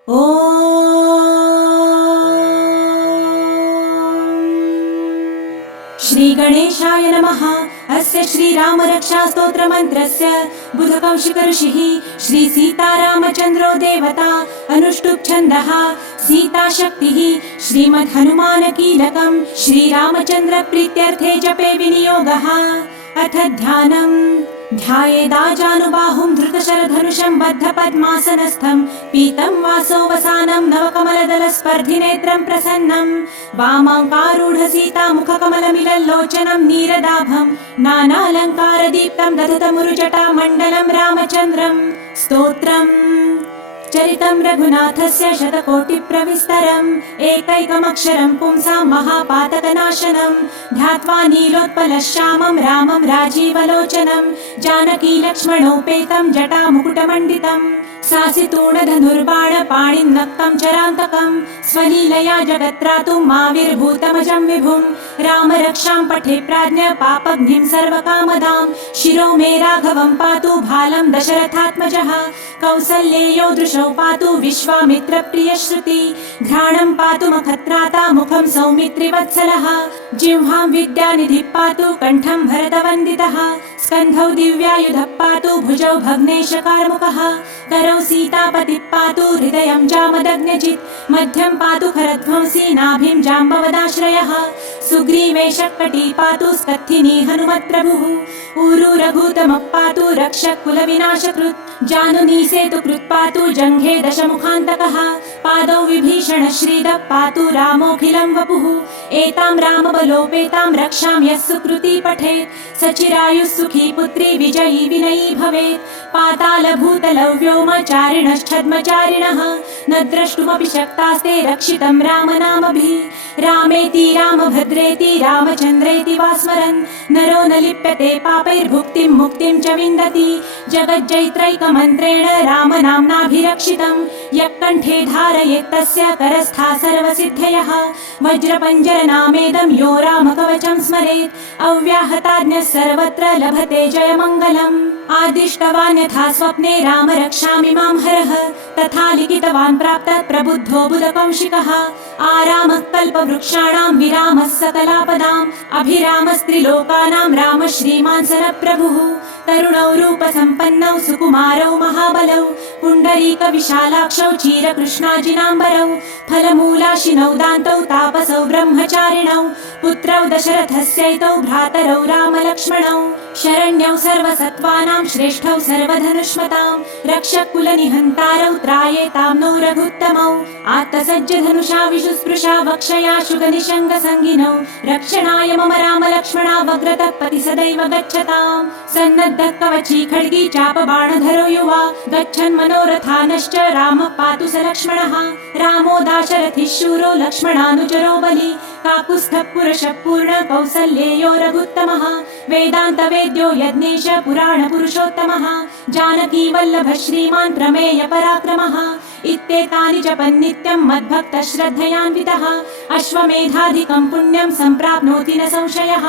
श्री गणेशाय नमः। अस्य श्रीरामरक्षास्तोत्रमन्त्रस्य बुधकौशिक ऋषिः श्री सीतारामचन्द्रो देवता अनुष्टुप् छन्दः सीताशक्तिः श्रीमद्हनुमानकीलकं श्रीरामचन्द्र प्रीत्यर्थे जपे विनियोगः। अथ ध्यानम्। ध्यायेदाजानुबाहुं धृतशरधनुषं बद्धपद्मासनस्थं पीतं वासोवसानं नवकमलदलस्पर्धिनेत्रं प्रसन्नं वामाङ्कारूढ सीतामुखकमलमिलल्लोचनं नीरदाभं नानालङ्कारदीप्तं दधतमुरुजटामण्डलं रामचन्द्रं। स्तोत्रम्। चरितं रघुनाथस्य शतकोटिप्रविस्तरम् एकैकमक्षरं पुंसां महापातकनाशनं ध्यात्वा नीलोत्पलश्यामं रामं राजीवलोचनं जानकीलक्ष्मणोपेतं जटामुकुटमण्डितं सासितूणधनुर्बाणपाणिन्नक्तं चरान्तकं स्वलीलया जगत्त्रातुं माविर्भूतमजं विभुं रामरक्षां पठे प्राज्ञ पापघ्निं सर्वकामदां शिरो मे राघवं पातु भालं दशरथात्मजः कौसल्येयो दृशौ पातु विश्वामित्रप्रियश्रुति घ्राणं पातु मखत्राता मुखं सौमित्रिवत्सलः जिह्वां विद्यानिधिः पातु कण्ठं भरतवन्दितः स्कन्धौ दिव्यायुधः पातु भुजौ भग्नेशकार्मुकः करौ सीतापतिः पातु हृदयं जामदग्न्यजित् मध्यं पातु खरध्वंसी नाभिं जाम्बवदाश्रयः सुग्रीवेशकटी पातु स्कत्थिनी हनुमत्प्रभुः ऊरू रघुतमः पातु रक्षः कुलविनाशकृत् जानुनी सेतुकृत् पातु जङ्घे दशमुखान्तकः पादौ विभीषण श्रीदः पातु रामोऽखिलं वपुः एतां रामबलोपेतां रक्षां यः सुकृती पठेत् सचिरायुः सुखी पुत्री विजयी विनयी भवेत् पातालभूतलौ व्योमचारिणश्छद्मचारिणः न द्रष्टुमपि शक्तास्ते रक्षितं रामनामभिः रामेति रामभद्रेति रामचन्द्रेति वा स्मरन् नरो न लिप्यते पापैर्भुक्तिं मुक्तिं च विन्दति जगज्जैत्रैकमन्त्रेण रामनाम्नाभिरक्षितं यः कण्ठे धारयेत् तस्य करस्था सर्वसिद्धयः वज्रपञ्जरनामेदं यो रामकवचं स्मरेत् अव्याहताज्ञः सर्वत्र लभते जयमङ्गलम् आदिष्टवान् यथा स्वप्ने राम रक्षामिमां हरः तथा लिखितवान् प्राप्तः प्रबुद्धो बुधकौशिकः आरामः कल्पवृक्षाणां विरामः सकलापदाम् अभिरामस्त्रिलोकानां राम श्रीमान् सरप्रभुः तरुणौ रूपसम्पन्नौ सुकुमारौ महाबलौ पुण्डरीकविशालाक्षौ चीरकृष्णाजिनाम्बरौ फलमूलाशिनौ दान्तौ तापसौ ब्रह्मचारिणौ पुत्रौ दशरथस्यैतौ भ्रातरौ रामलक्ष्मणौ शरण्यौ सर्वसत्त्वानां श्रेष्ठौ सर्वधनुष्मतां रक्षकुलनिहन्तारौ त्रायेतां नो रघुत्तमौ आत्तसज्जधनुषा विशुस्पृशा वक्षया शुगनिशङ्गसङ्गिनौ रक्षणाय मम रामलक्ष्मणा वग्रतः पति सदैव गच्छताम् सन्नद्धः कवची खड्गी चापबाणधरो युवा गच्छन् मनोरथानश्च रामः पातु स लक्ष्मणः रामो दाशरथिः शूरो लक्ष्मणानुचरो बलि काकुत्स्थः पुरुषः पूर्ण कौसल्येयो रघुत्तमः वेदान्तवेद्यो यज्ञेश पुराणपुरुषोत्तमः जानकी वल्लभः श्रीमान् प्रमेय पराक्रमः इत्येतानि जपन्नित्यं मद्भक्तः श्रद्धयान्वितः अश्वमेधाधिकं पुण्यं सम्प्राप्नोति न संशयः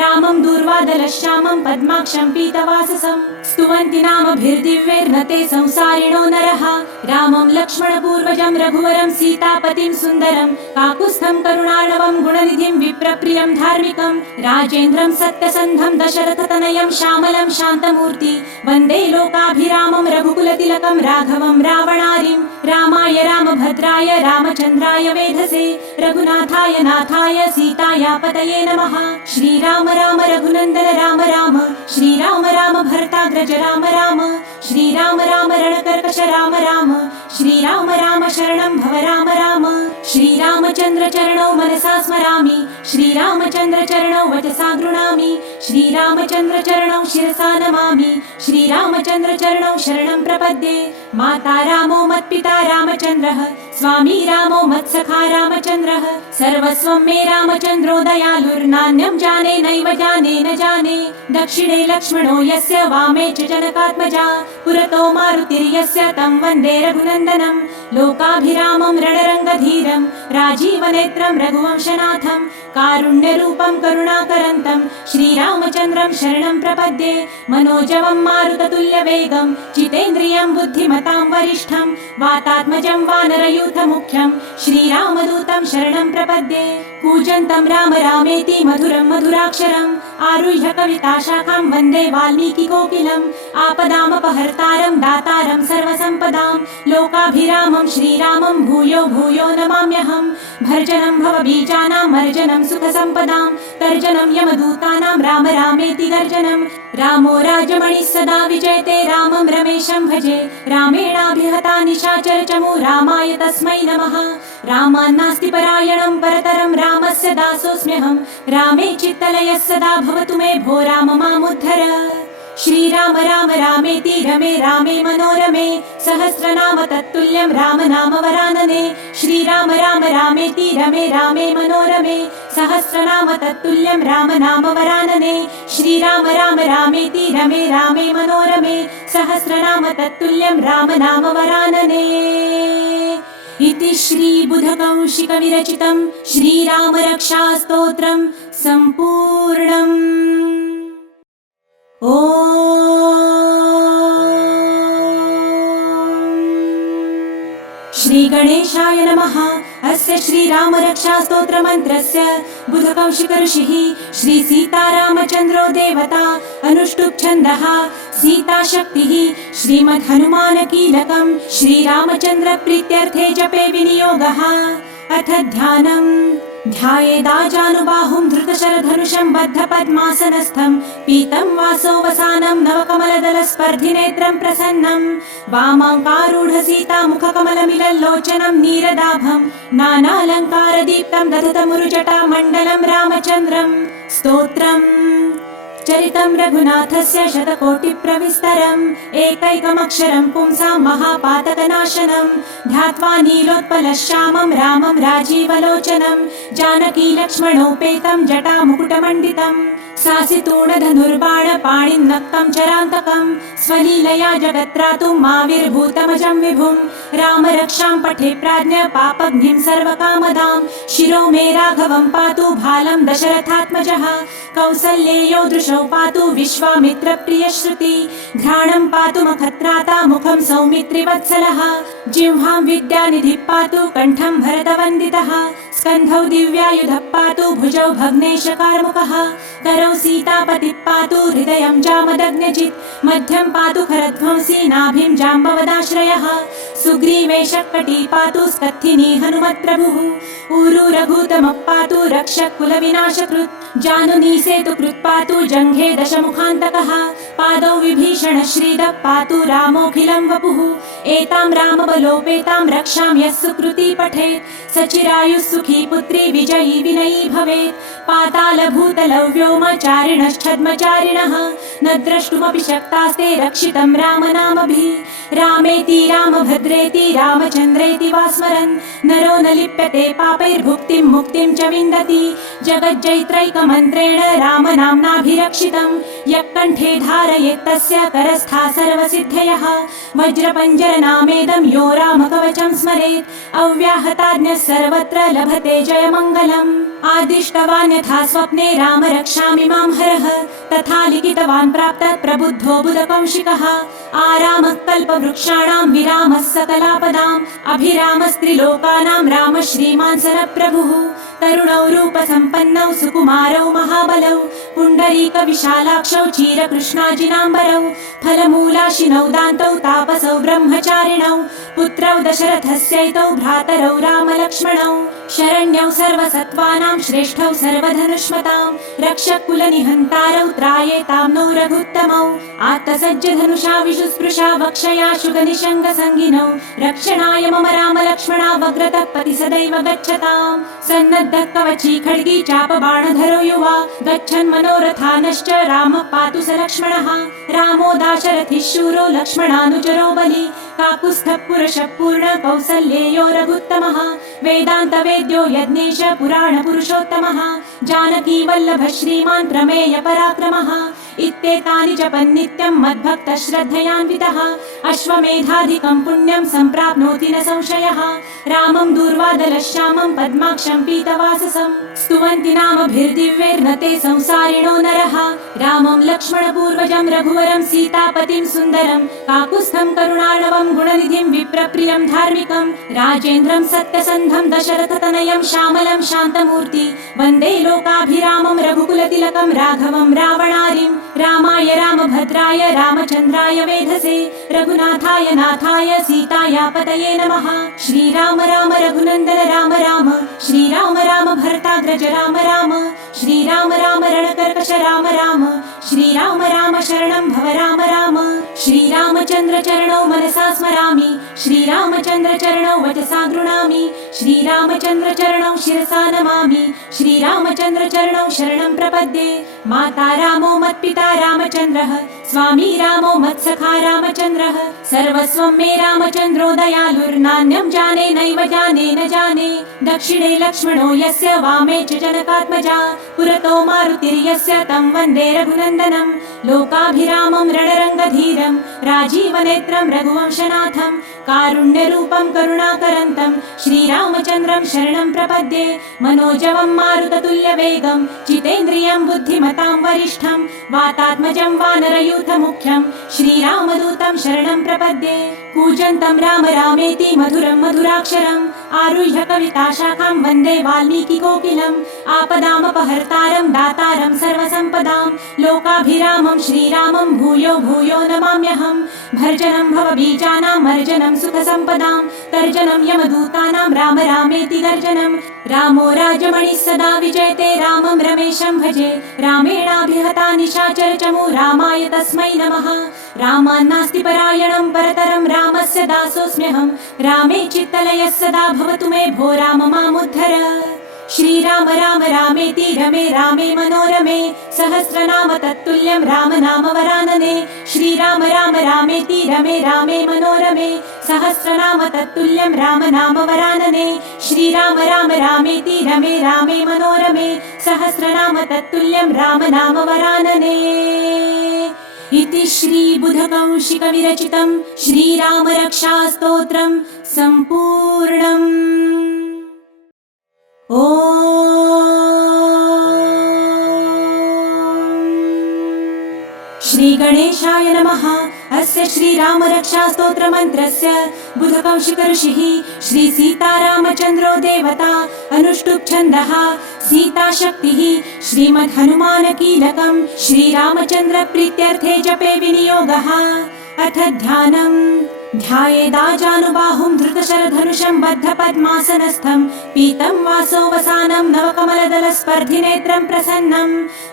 रामं दूर्वादलश्यामं पद्माक्षं पीतवाससं स्तुवन्ति नामभिर्दिव्यैर्न ते संसारिणो नरः रामं लक्ष्मणपूर्वजं रघुवरं सीतापतिं सुन्दरं काकुत्स्थं करुणार्णवं गुणनिधिं विप्रप्रियं धार्मिकं राजेन्द्रं सत्यसन्धं दशरथतनयं श्यामलं शान्तमूर्ति वन्दे लोकाभिरामं रघुकुलतिलकं राघवं रावणारिं रामाय रामभद्राय रामचन्द्राय वेधसे रघुनाथाय नाथाय सीताया पतये नमः श्रीराम राम रघुनन्दन राम राम श्रीराम राम भरताग्रज राम राम श्रीराम राम रणकर्कश राम राम श्रीराम राम शरणं भव राम राम श्रीरामचन्द्र चरणौ मनसा स्मरामि श्रीरामचन्द्र चरणौ वचसा गृह्णामि श्रीरामचन्द्र चरणौ शिरसा नमामि श्रीरामचन्द्र चरणौ शरणं प्रपद्ये माता रामो मत्पिता रामचन्द्रः स्वामी रामो मत्सखा रामचन्द्रः सर्वस्वं मे रामचन्द्रो दयालुर्नान्यं जाने नैव जाने न जाने दक्षिणे लक्ष्मणो यस्य वामे च जनकात्मजा पुरतो मारुतिर्यस्य तं वन्दे रघुनन्दनं लोकाभिरामं रणरङ्गधीरं राजीवनेत्रं रघुवंशनाथं कारुण्यरूपं करुणाकरन्तं श्रीरामचन्द्रं शरणं प्रपद्ये मनोजवं मारुततुल्यवेगं जितेन्द्रियं बुद्धिमतां वरिष्ठं वातात्मजं वानरयूथमुख्यं श्रीरामदूतं शरणं प्रपद्ये कूजन्तं राम रामेति मधुरं मधुराक्षरम् आरुह्य कविताशाखां वन्दे वाल्मीकिकोकिलम् आपदामपहर्तारं दातारं सर्वसम्पदां लोकाभिरामं श्रीरामं भूयो भूयो नमाम्यहम् भर्जनं भवबीजानां मर्जनं सुखसम्पदां तर्जनं यमदूतानां राम रामेति गर्जनं रामो राजमणिः सदा विजयते रामं रमेशं भजे रामेणाभिहता निशाचरचमू रामाय तस्मै नमः रामान्नास्ति परायणं परतरं रामस्य दासोऽस्म्यहं रामे चित्तलयः सदा भवतु मे भो राम मामुद्धर श्रीराम राम रामेति रमे रामे मनोरमे सहस्रनाम तत्तुल्यं राम नाम वरानने श्रीराम राम रामेति रमे रामे मनोरमे सहस्रनाम तत्तुल्यं राम नाम वरानने श्रीराम राम रामेति रमे रामे मनोरमे सहस्रनाम तत्तुल्यं राम नाम वरानने इति श्री बुधकौशिक विरचितं श्रीराम रक्षा स्तोत्रं सम्पूर्णम्। श्री गणेशाय नमः। अस्य श्रीराम रक्षा स्तोत्र मंत्रस्य बुधकौशिक ऋषिः श्री सीतारामचन्द्रो देवता अनुष्टुप् छन्दः सीता शक्तिः श्रीमद् हनुमान कीलकं श्रीरामचन्द्र प्रीत्यर्थे जपे विनियोगः। अथ ध्यानम् ध्यायेदाजानुबाहुं धृतशरधनुषं बद्धपद्मासनस्थं पीतं वासोवसानं नवकमलदलस्पर्धिनेत्रं प्रसन्नं वामाङ्कारूढ सीतामुखकमलमिलल्लोचनं नीरदाभं नानालङ्कारदीप्तं दधतमुरुजटा मण्डलं रामचन्द्रं स्तोत्रम् चरितं रघुनाथस्य शतकोटिप्रविस्तरम् एकैकमक्षरं पुंसां महापातकनाशनं ध्यात्वा नीलोत्पलश्यामं रामं राजीवलोचनं जानकी लक्ष्मणोपेतं जटामुकुटमण्डितं सासितूणधनुर्बाणपाणिन्नक्तं चरान्तकं स्वलीलया जगत्रातुं माविर्भूतमजं विभुं राम रक्षां पठे प्राज्ञ पापघ्निं सर्वकामदां शिरो मे राघवं पातु भालं दशरथात्मजः कौसल्येयो दृशौ पातु विश्वामित्र प्रियश्रुति घ्राणं पातु मखत्राता मुखं सौमित्रिवत्सलः जिह्वां विद्यानिधिः पातु कण्ठं भरतवन्दितः स्कन्धौ दिव्यायुधः पातु भुजौ भग्नेशकार्मुकः करौ सीतापतिः पातु हृदयं जामदग्न्यजित् मध्यं पातु खरध्वंसी नाभिं जाम्बवदाश्रयः सुग्रीवेशकटी पातु स्कत्थिनी हनुमत्प्रभुः ऊरु रघुतमः पातु रक्षः कुलविनाशकृत् जानुनी सेतुकृत् पातु जङ्घे दशमुखान्तकः पादौ विभीषण श्रीदः पातु रामोऽखिलं वपुः एतां रामबलोपेतां रक्षां यः सुकृती पठेत् सचिरायुः सुखी पुत्री विजयी विनयी भवेत् पातालभूतलौ व्योमचारिणश्छद्मचारिणः न द्रष्टुमपि शक्तास्ते रक्षितं रामनामभिः रामेति रामभद्रेति रामचन्द्रेति वा स्मरन् नरो न लिप्यते पापैर्भुक्तिं मुक्तिं च विन्दति जगज्जैत्रैकमन्त्रेण रामनाम्नाभिरक्षितं यः कण्ठे धारयेत् तस्य करस्था सर्वसिद्धयः वज्रपञ्जरनामेदं यो रामकवचं स्मरेत् अव्याहताज्ञः सर्वत्र लभते जयमङ्गलम् आदिष्टवान् यथा स्वप्ने राम रक्षामिमां हरः तथा लिखितवान् प्राप्तः प्रबुद्धो बुधकौशिकः आरामः कल्पवृक्षाणां विरामः सकलापदाम् अभिरामस्त्रिलोकानां राम श्रीमान् सरप्रभुः तरुणौ रूपसम्पन्नौ सुकुमारौ महाबलौ पुण्डरीकविशालाक्षौ चीरकृष्णाजिनाम्बरौ फलमूलाशिनौ दान्तौ तापसौ ब्रह्मचारिणौ पुत्रौ दशरथस्यैतौ भ्रातरौ रामलक्ष्मणौ शरण्यौ सर्वसत्त्वानां श्रेष्ठौ सर्वधनुष्मतां रक्षकुलनिहन्तारौ त्रायेतां नो रघुत्तमौ आत्तसज्जधनुषा विशुस्पृशा वक्षया शुगनिशङ्गसङ्गिनौ रक्षणाय मम रामलक्ष्मणा वग्रतः पति सदैव गच्छताम् सन्नद्धः कवची खड्गी चापबाणधरो युवा गच्छन् मनोरथानश्च रामः पातु स लक्ष्मणः रामो दाशरथिः शूरो लक्ष्मणानुचरो बली काकुत्स्थः पुरुषः पूर्ण कौसल्येयो रघुत्तमः वेदान्तवेद्यो यज्ञेश पुराणपुरुषोत्तमः जानकी वल्लभ श्रीमान् प्रमेय पराक्रमः इत्येतानि जपन् नित्यं मद्भक्तः श्रद्धयान्वितः अश्वमेधाधिकं पुण्यं सम्प्राप्नोति न संशयः रामं दूर्वादलश्यामं पद्माक्षं पीतवाससं स्तुवन्ति नामभिर्दिव्यैर्न ते संसारिणो नरः रामं लक्ष्मणपूर्वजं रघुवरं सीतापतिं सुन्दरं काकुत्स्थं करुणार्णवं गुणनिधिं विप्रप्रियं धार्मिकं राजेन्द्रं सत्यसन्धं दशरथतनयं श्यामलं शान्तमूर्ति वन्दे लोकाभिरामं रघुकुलतिलकं राघवं रावणारिं रामाय रामभद्राय रामचन्द्राय वेधसे रघुनाथाय नाथाय सीताया पतये नमः श्रीराम राम रघुनन्दन राम राम श्रीराम राम भरताग्रज राम राम श्रीराम राम रणकर्कश राम राम श्रीराम राम शरणं भव राम राम श्रीरामचन्द्र चरणौ मनसा स्मरामि श्रीरामचन्द्र चरणौ वचसा गृह्णामि श्रीरामचन्द्र चरणौ शिरसा नमामि श्रीरामचन्द्र चरणौ शरणं प्रपद्ये माता रामो मत्पिता रामचन्द्रः स्वामी रामो मत्सखा रामचन्द्रः सर्वस्वं मे रामचन्द्रो दयालुर्नान्यं जाने नैव जाने न जाने दक्षिणे लक्ष्मणो यस्य वामे च जनकात्मजा पुरतो मारुतिर्यस्य तं वन्दे रघुनन्दनं लोकाभिरामं रणरङ्गधीरं राजीवनेत्रं रघुवंशनाथं कारुण्यरूपं करुणाकरन्तं श्रीरामचन्द्रं शरणं प्रपद्ये मनोजवं मारुततुल्यवेगं जितेन्द्रियं बुद्धिमतां वरिष्ठं वातात्मजं वानरयूथमुख्यं श्रीरामदूतं शरणं प्रपद्ये कूजन्तं राम रामेति मधुरं मधुराक्षरम् आरुह्य कविताशाखां वन्दे वाल्मीकिकोकिलम् आपदामपहर्तारं दातारं सर्वसम्पदां लोकाभिरामं श्रीरामं भूयो भूयो नमाम्यहम् भर्जनं भवबीजानां मर्जनं सुखसम्पदां तर्जनं यमदूतानां राम रामेति गर्जनं रामो राजमणिः सदा विजयते रामं रमेशं भजे रामेणाभिहता निशाचरचमू रामाय तस्मै नमः रामान्नास्ति परायणं परतरं रामस्य दासोऽस्म्यहं रामे चित्तलयः सदा भवतु मे भो राम मामुद्धर श्रीराम राम रामेति रमे रामे मनोरमे सहस्रनाम तत्तुल्यं राम नाम वरानने श्रीराम राम रामेति रमे रामे मनोरमे सहस्रनाम तत्तुल्यं राम नाम वरानने श्रीराम राम रामेति रमे रामे मनोरमे सहस्रनाम तत्तुल्यं राम नाम वरानने इति श्री बुधकौशिक विरचितं श्रीराम रक्षा स्तोत्रं सम्पूर्णम् श्री गणेशाय नमः। अस्य श्रीराम रक्षा स्तोत्र मंत्रस्य बुधकौशिक ऋषिः श्री सीतारामचन्द्रो देवता अनुष्टुप् छन्दः सीता शक्तिः श्रीमद् हनुमान कीलकं श्रीरामचन्द्र प्रीत्यर्थे जपे विनियोगः। अथ ध्यानम् ध्यायेदाजानुबाहुं धृतशरधनुषं बद्धपद्मासनस्थं पीतं वासोवसानं नवकमलदलस्पर्धिनेत्रं प्रसन्नं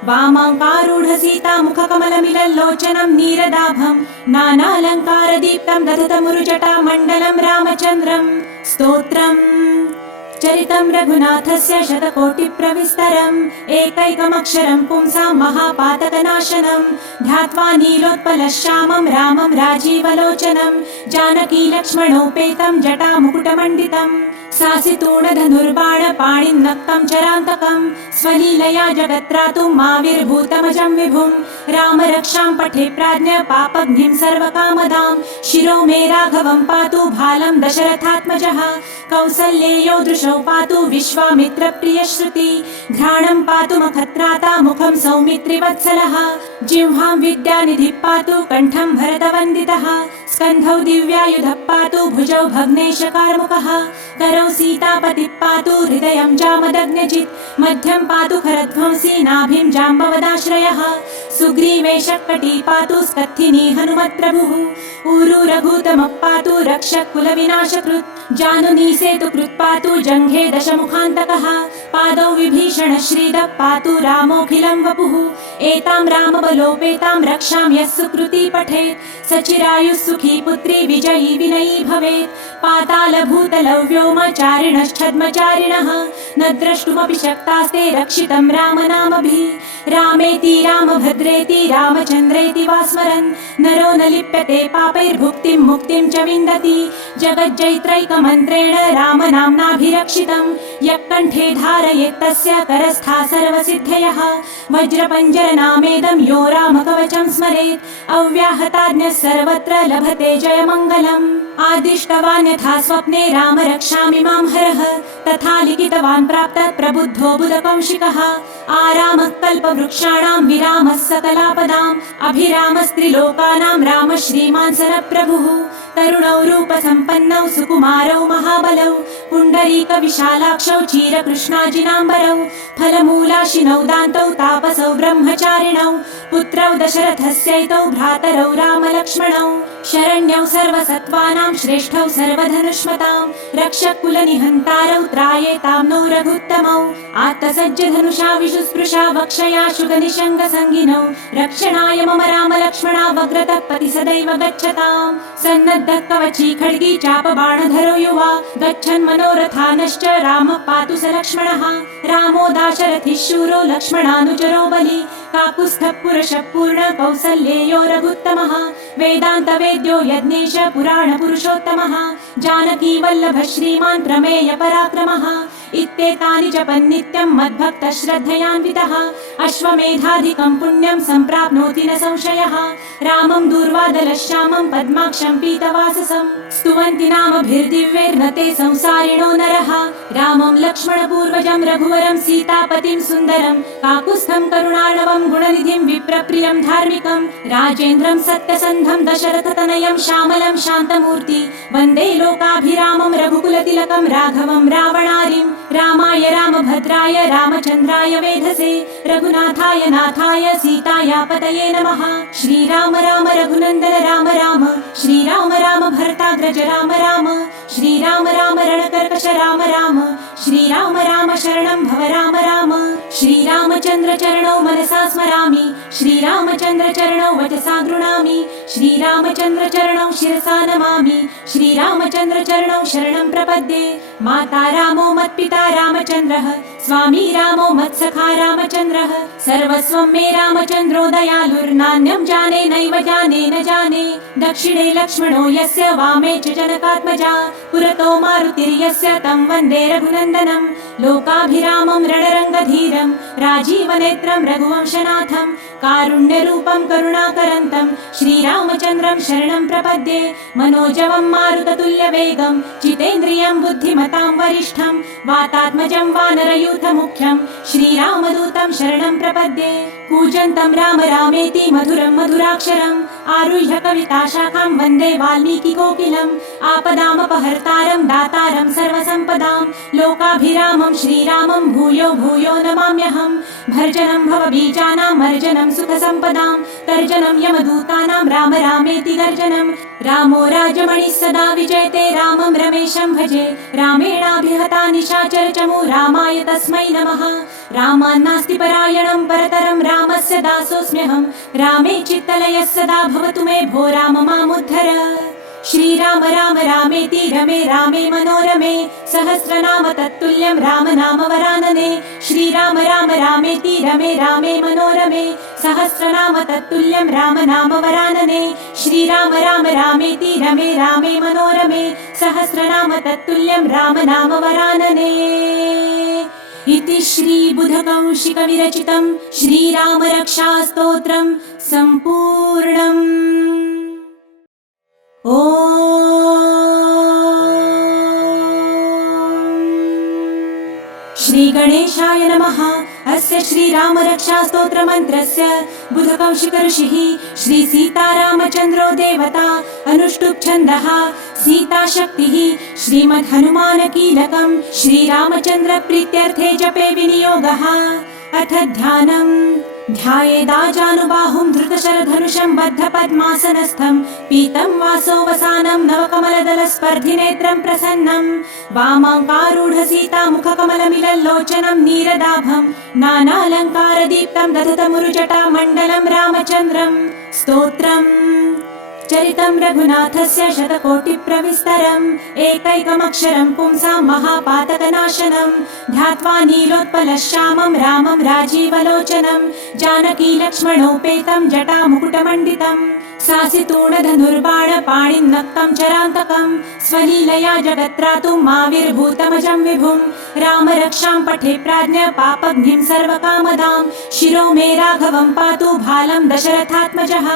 वामाङ्कारूढ सीतामुखकमलमिलल्लोचनं नीरदाभं नानालङ्कारदीप्तं दधतमुरुजटामण्डलं रामचन्द्रं स्तोत्रम् चरितं रघुनाथस्य शतकोटिप्रविस्तरम् एकैकमक्षरं पुंसां महापातकनाशनं ध्यात्वा नीलोत्पलश्यामं रामं राजीवलोचनं जानकी लक्ष्मणोपेतं जटामुकुटमण्डितं सासितूणधनुर्बाणपाणिन्नक्तं चरान्तकं स्वलीलया जगत्रातुं माविर्भूतमजं विभुं राम रक्षां पठे प्राज्ञ पापघ्निं सर्वकामदां शिरो मे राघवं पातु भालं दशरथात्मजः कौसल्येयो दृशौ पातु विश्वामित्र प्रियश्रुति घ्राणं पातु मखत्राता मुखं सौमित्रिवत्सलः जिह्वां विद्यानिधिः पातु कण्ठं भरतवन्दितः स्कन्धौ दिव्यायुधः पातु भुजौ भग्नेशकार्मुकः करौ सीतापतिः पातु हृदयं जामदग्नजित् मध्यं पातु खरध्वंसी नाभिं जाम्बवदाश्रयः सुग्रीवेशकटी पातु स्कत्थिनी हनुमत्प्रभुः ऊरु रघुतमः पातु रक्षः कुलविनाशकृत् जानुनी सेतुकृत् पातु जङ्घे दशमुखान्तकः पादौ विभीषण श्रीदः पातु रामोऽखिलं वपुः एतां रामबलोपेतां रक्षां यः सुकृती पठेत् सचिरायुः सुखी पुत्री विजयी विनयी भवेत् पातालभूतलौ व्योमचारिणश्छद्मचारिणः न द्रष्टुमपि शक्तास्ते रक्षितं रामनामभिः रामेति रामभद्रेति रामचन्द्रेति वा स्मरन् नरो न लिप्यते पापैर्भुक्तिं मुक्तिं च विन्दति जगज्जैत्रैकमन्त्रेण रामनाम्नाभिरक्षितं यः कण्ठे धारयेत्तस्य करस्था सर्वसिद्धयः वज्रपञ्जरनामेदं यो रामकवचं स्मरेत् अव्याहताज्ञः सर्वत्र लभते जयमङ्गलम् आदिष्टवान् यथा स्वप्ने राम रक्षामि मां हरः तथा लिखितवान् प्राप्तः प्रबुद्धो बुधकौशिकः आरामः कल्पवृक्षाणां विरामः सकलापदाम् अभिरामस्त्रिलोकानां राम श्रीमान् सरप्रभुः तरुणौ रूपसम्पन्नौ सुकुमारौ महाबलौ पुण्डरीकविशालाक्षौ चीरकृष्णाजिनाम्बरौ फलमूलाशिनौ दान्तौ तापसौ ब्रह्मचारिणौ पुत्रौ दशरथस्यैतौ भ्रातरौ रामलक्ष्मणौ शरण्यौ सर्वसत्त्वानां श्रेष्ठौ सर्वधनुष्मतां रक्षकुलनिहन्तारौ त्रायेतां नो रघुत्तमौ आत्तसज्जधनुषा विशुस्पृशा वक्षया शुगनिशङ्गसङ्गिनौ रक्षणाय मम रामलक्ष्मणा वग्रतः पति सदैव गच्छताम् सन्नद्धः कवची खड्गी चापबाणधरो युवा गच्छन् मनोरथानश्च रामः पातु स लक्ष्मणः रामो दाशरथिः शूरो लक्ष्मणानुचरो बली काकुत्स्थः पुरुषः पूर्ण कौसल्येयो रघुत्तमः वेदान्तवेद्यो यज्ञेश पुराणपुरुषोत्तमः जानकी वल्लभः श्रीमान् प्रमेय पराक्रमः इत्येतानि जपन्नित्यं मद्भक्तः श्रद्धयान्वितः अश्वमेधाधिकं पुण्यं सम्प्राप्नोति न संशयः रामं दूर्वादलश्यामं पद्माक्षं पीतवाससं स्तुवन्ति नामभिर्दिव्यैर्नते संसारिणो नरः रामं लक्ष्मणपूर्वजं रघुवरं सीतापतिं सुन्दरं काकुत्स्थं करुणार्णवं गुणनिधिं विप्रप्रियं धार्मिकं राजेन्द्रं सत्यसन्धं दशरथतनयं श्यामलं शान्तमूर्ति वन्दे लोकाभिरामं रघुकुलतिलकं राघवं रावणारिं रामाय रामभद्राय रामचन्द्राय वेधसे रघुनाथाय नाथाय सीताया पतये नमः श्रीराम राम रघुनन्दन राम राम श्रीराम राम भरताग्रज राम राम श्रीराम राम रणकर्कश राम राम श्रीराम राम शरणं भव राम राम श्रीरामचन्द्र चरणौ मनसा स्मरामि श्रीरामचन्द्र चरणौ वचसा गृह्णामि श्रीरामचन्द्र चरणौ शिरसा नमामि श्रीरामचन्द्र चरणौ शरणं प्रपद्ये माता रामो मत्पिता रामचन्द्रः स्वामी रामो मत्सखा रामचन्द्रः सर्वस्वं मे रामचन्द्रो दयालुर्नान्यं जाने नैव जाने न जाने दक्षिणे लक्ष्मणो यस्य वामे च जनकात्मजा पुरतो मारुतिर्यस्य तं वन्दे रघुनन्दनं लोकाभिरामं रणरङ्गधीरं राजीवनेत्रं रघुवंशनाथं कारुण्यरूपं करुणाकरन्तं श्रीरामचन्द्रं शरणं प्रपद्ये मनोजवं मारुततुल्यवेगं जितेन्द्रियं बुद्धिमतां वरिष्ठं वातात्मजं वानरयूथमुख्यं श्रीरामदूतं शरणं प्रपद्ये कूजन्तं राम रामेति मधुरं मधुराक्षरम् आरुह्य कविताशाखां वन्दे वाल्मीकिकोकिलम् आपदामपहर्तारं दातारं सर्वसम्पदां लोकाभिरामं श्रीरामं भूयो भूयो नमाम्यहम् भर्जनं भवबीजानां मर्जनं सुखसम्पदां तर्जनं यमदूतानां राम रामेति गर्जनं रामो राजमणिः सदा विजयते रामं रमेशं भजे रामेणाभिहता निशाचरचमू रामाय तस्मै नमः रामान्नास्ति परायणं परतरं रामस्य दासोऽस्म्यहं रामे चित्तलयः सदा भवतु मे भो राम मामुद्धर श्रीराम राम रामेति रमे रामे मनोरमे सहस्रनाम तत्तुल्यं राम नाम वरानने श्रीराम राम रामेति रमे रामे मनोरमे सहस्रनाम तत्तुल्यं राम नाम वरानने श्रीराम राम रामेति रमे रामे मनोरमे सहस्रनाम तत्तुल्यं राम नाम वरानने इति श्रीबुधकौशिकविरचितं श्रीरामरक्षास्तोत्रं सम्पूर्णम् ॐ श्रीगणेशाय नमः। अस्य श्रीरामरक्षास्तोत्रमन्त्रस्य बुधकौशिकऋषिः श्रीसीतारामचन्द्रो देवता अनुष्टुप् छन्दः सीताशक्तिः श्रीमद्हनुमानकीलकं श्रीरामचन्द्रप्रीत्यर्थे जपे विनियोगः। अथ ध्यानम् ध्यायेदाजानुबाहुं धृतशरधनुषं बद्धपद्मासनस्थं पीतं वासोवसानं नवकमलदलस्पर्धिनेत्रं प्रसन्नं वामाङ्कारूढसीतामुखकमलमिलल्लोचनं नीरदाभं नानालङ्कारदीप्तं दधतमुरुजटामण्डलं रामचन्द्रं स्तोत्रम् चरितं रघुनाथस्य शतकोटिप्रविस्तरम् एकैकमक्षरं पुंसां महापातकनाशनं ध्यात्वा नीलोत्पलश्यामं रामं राजीवलोचनं जानकी लक्ष्मणोपेतं जटामुकुटमण्डितं सासितूणधनुर्बाणपाणिन्नक्तं चरान्तकं स्वलीलया जगत्रातुं माविर्भूतमजं विभुं रामरक्षां पठे प्राज्ञ पापघ्निं सर्वकामदां शिरो मे राघवं पातु भालं दशरथात्मजः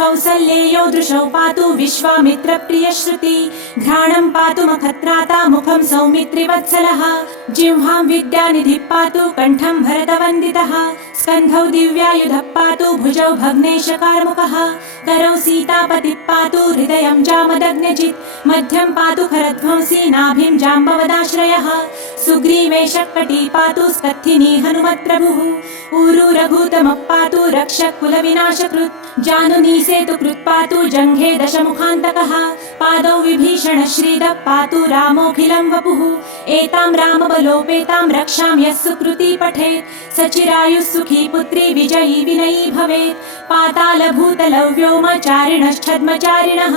कौसल्येयो दृशौ पातु विश्वामित्रप्रियश्रुति घ्राणं पातु मखत्राता मुखं सौमित्रिवत्सलः जिह्वां विद्यानिधिः पातु कण्ठं भरतवन्दितः स्कन्धौ दिव्यायुधः पातु भुजौ भग्नेशकार्मुकः करौ सीतापतिः पातु हृदयं जामदग्न्यजित् मध्यं पातु खरध्वंसी नाभिं जाम्बवदाश्रयः सुग्रीवेशकटी पातु स्कत्थिनी हनुमत्प्रभुः ऊरु रघुतमः पातु रक्षः कुलविनाशकृत् जानुनी सेतुकृत् पातु जङ्घे दशमुखान्तकः पादौ विभीषण श्रीदः पातु रामोऽखिलं वपुः एतां रामबलोपेतां रक्षां यः सुकृती पठेत् सचिरायुः सुखी पुत्री विजयी विनयी भवेत् पातालभूतलौ व्योमचारिणश्छद्मचारिणः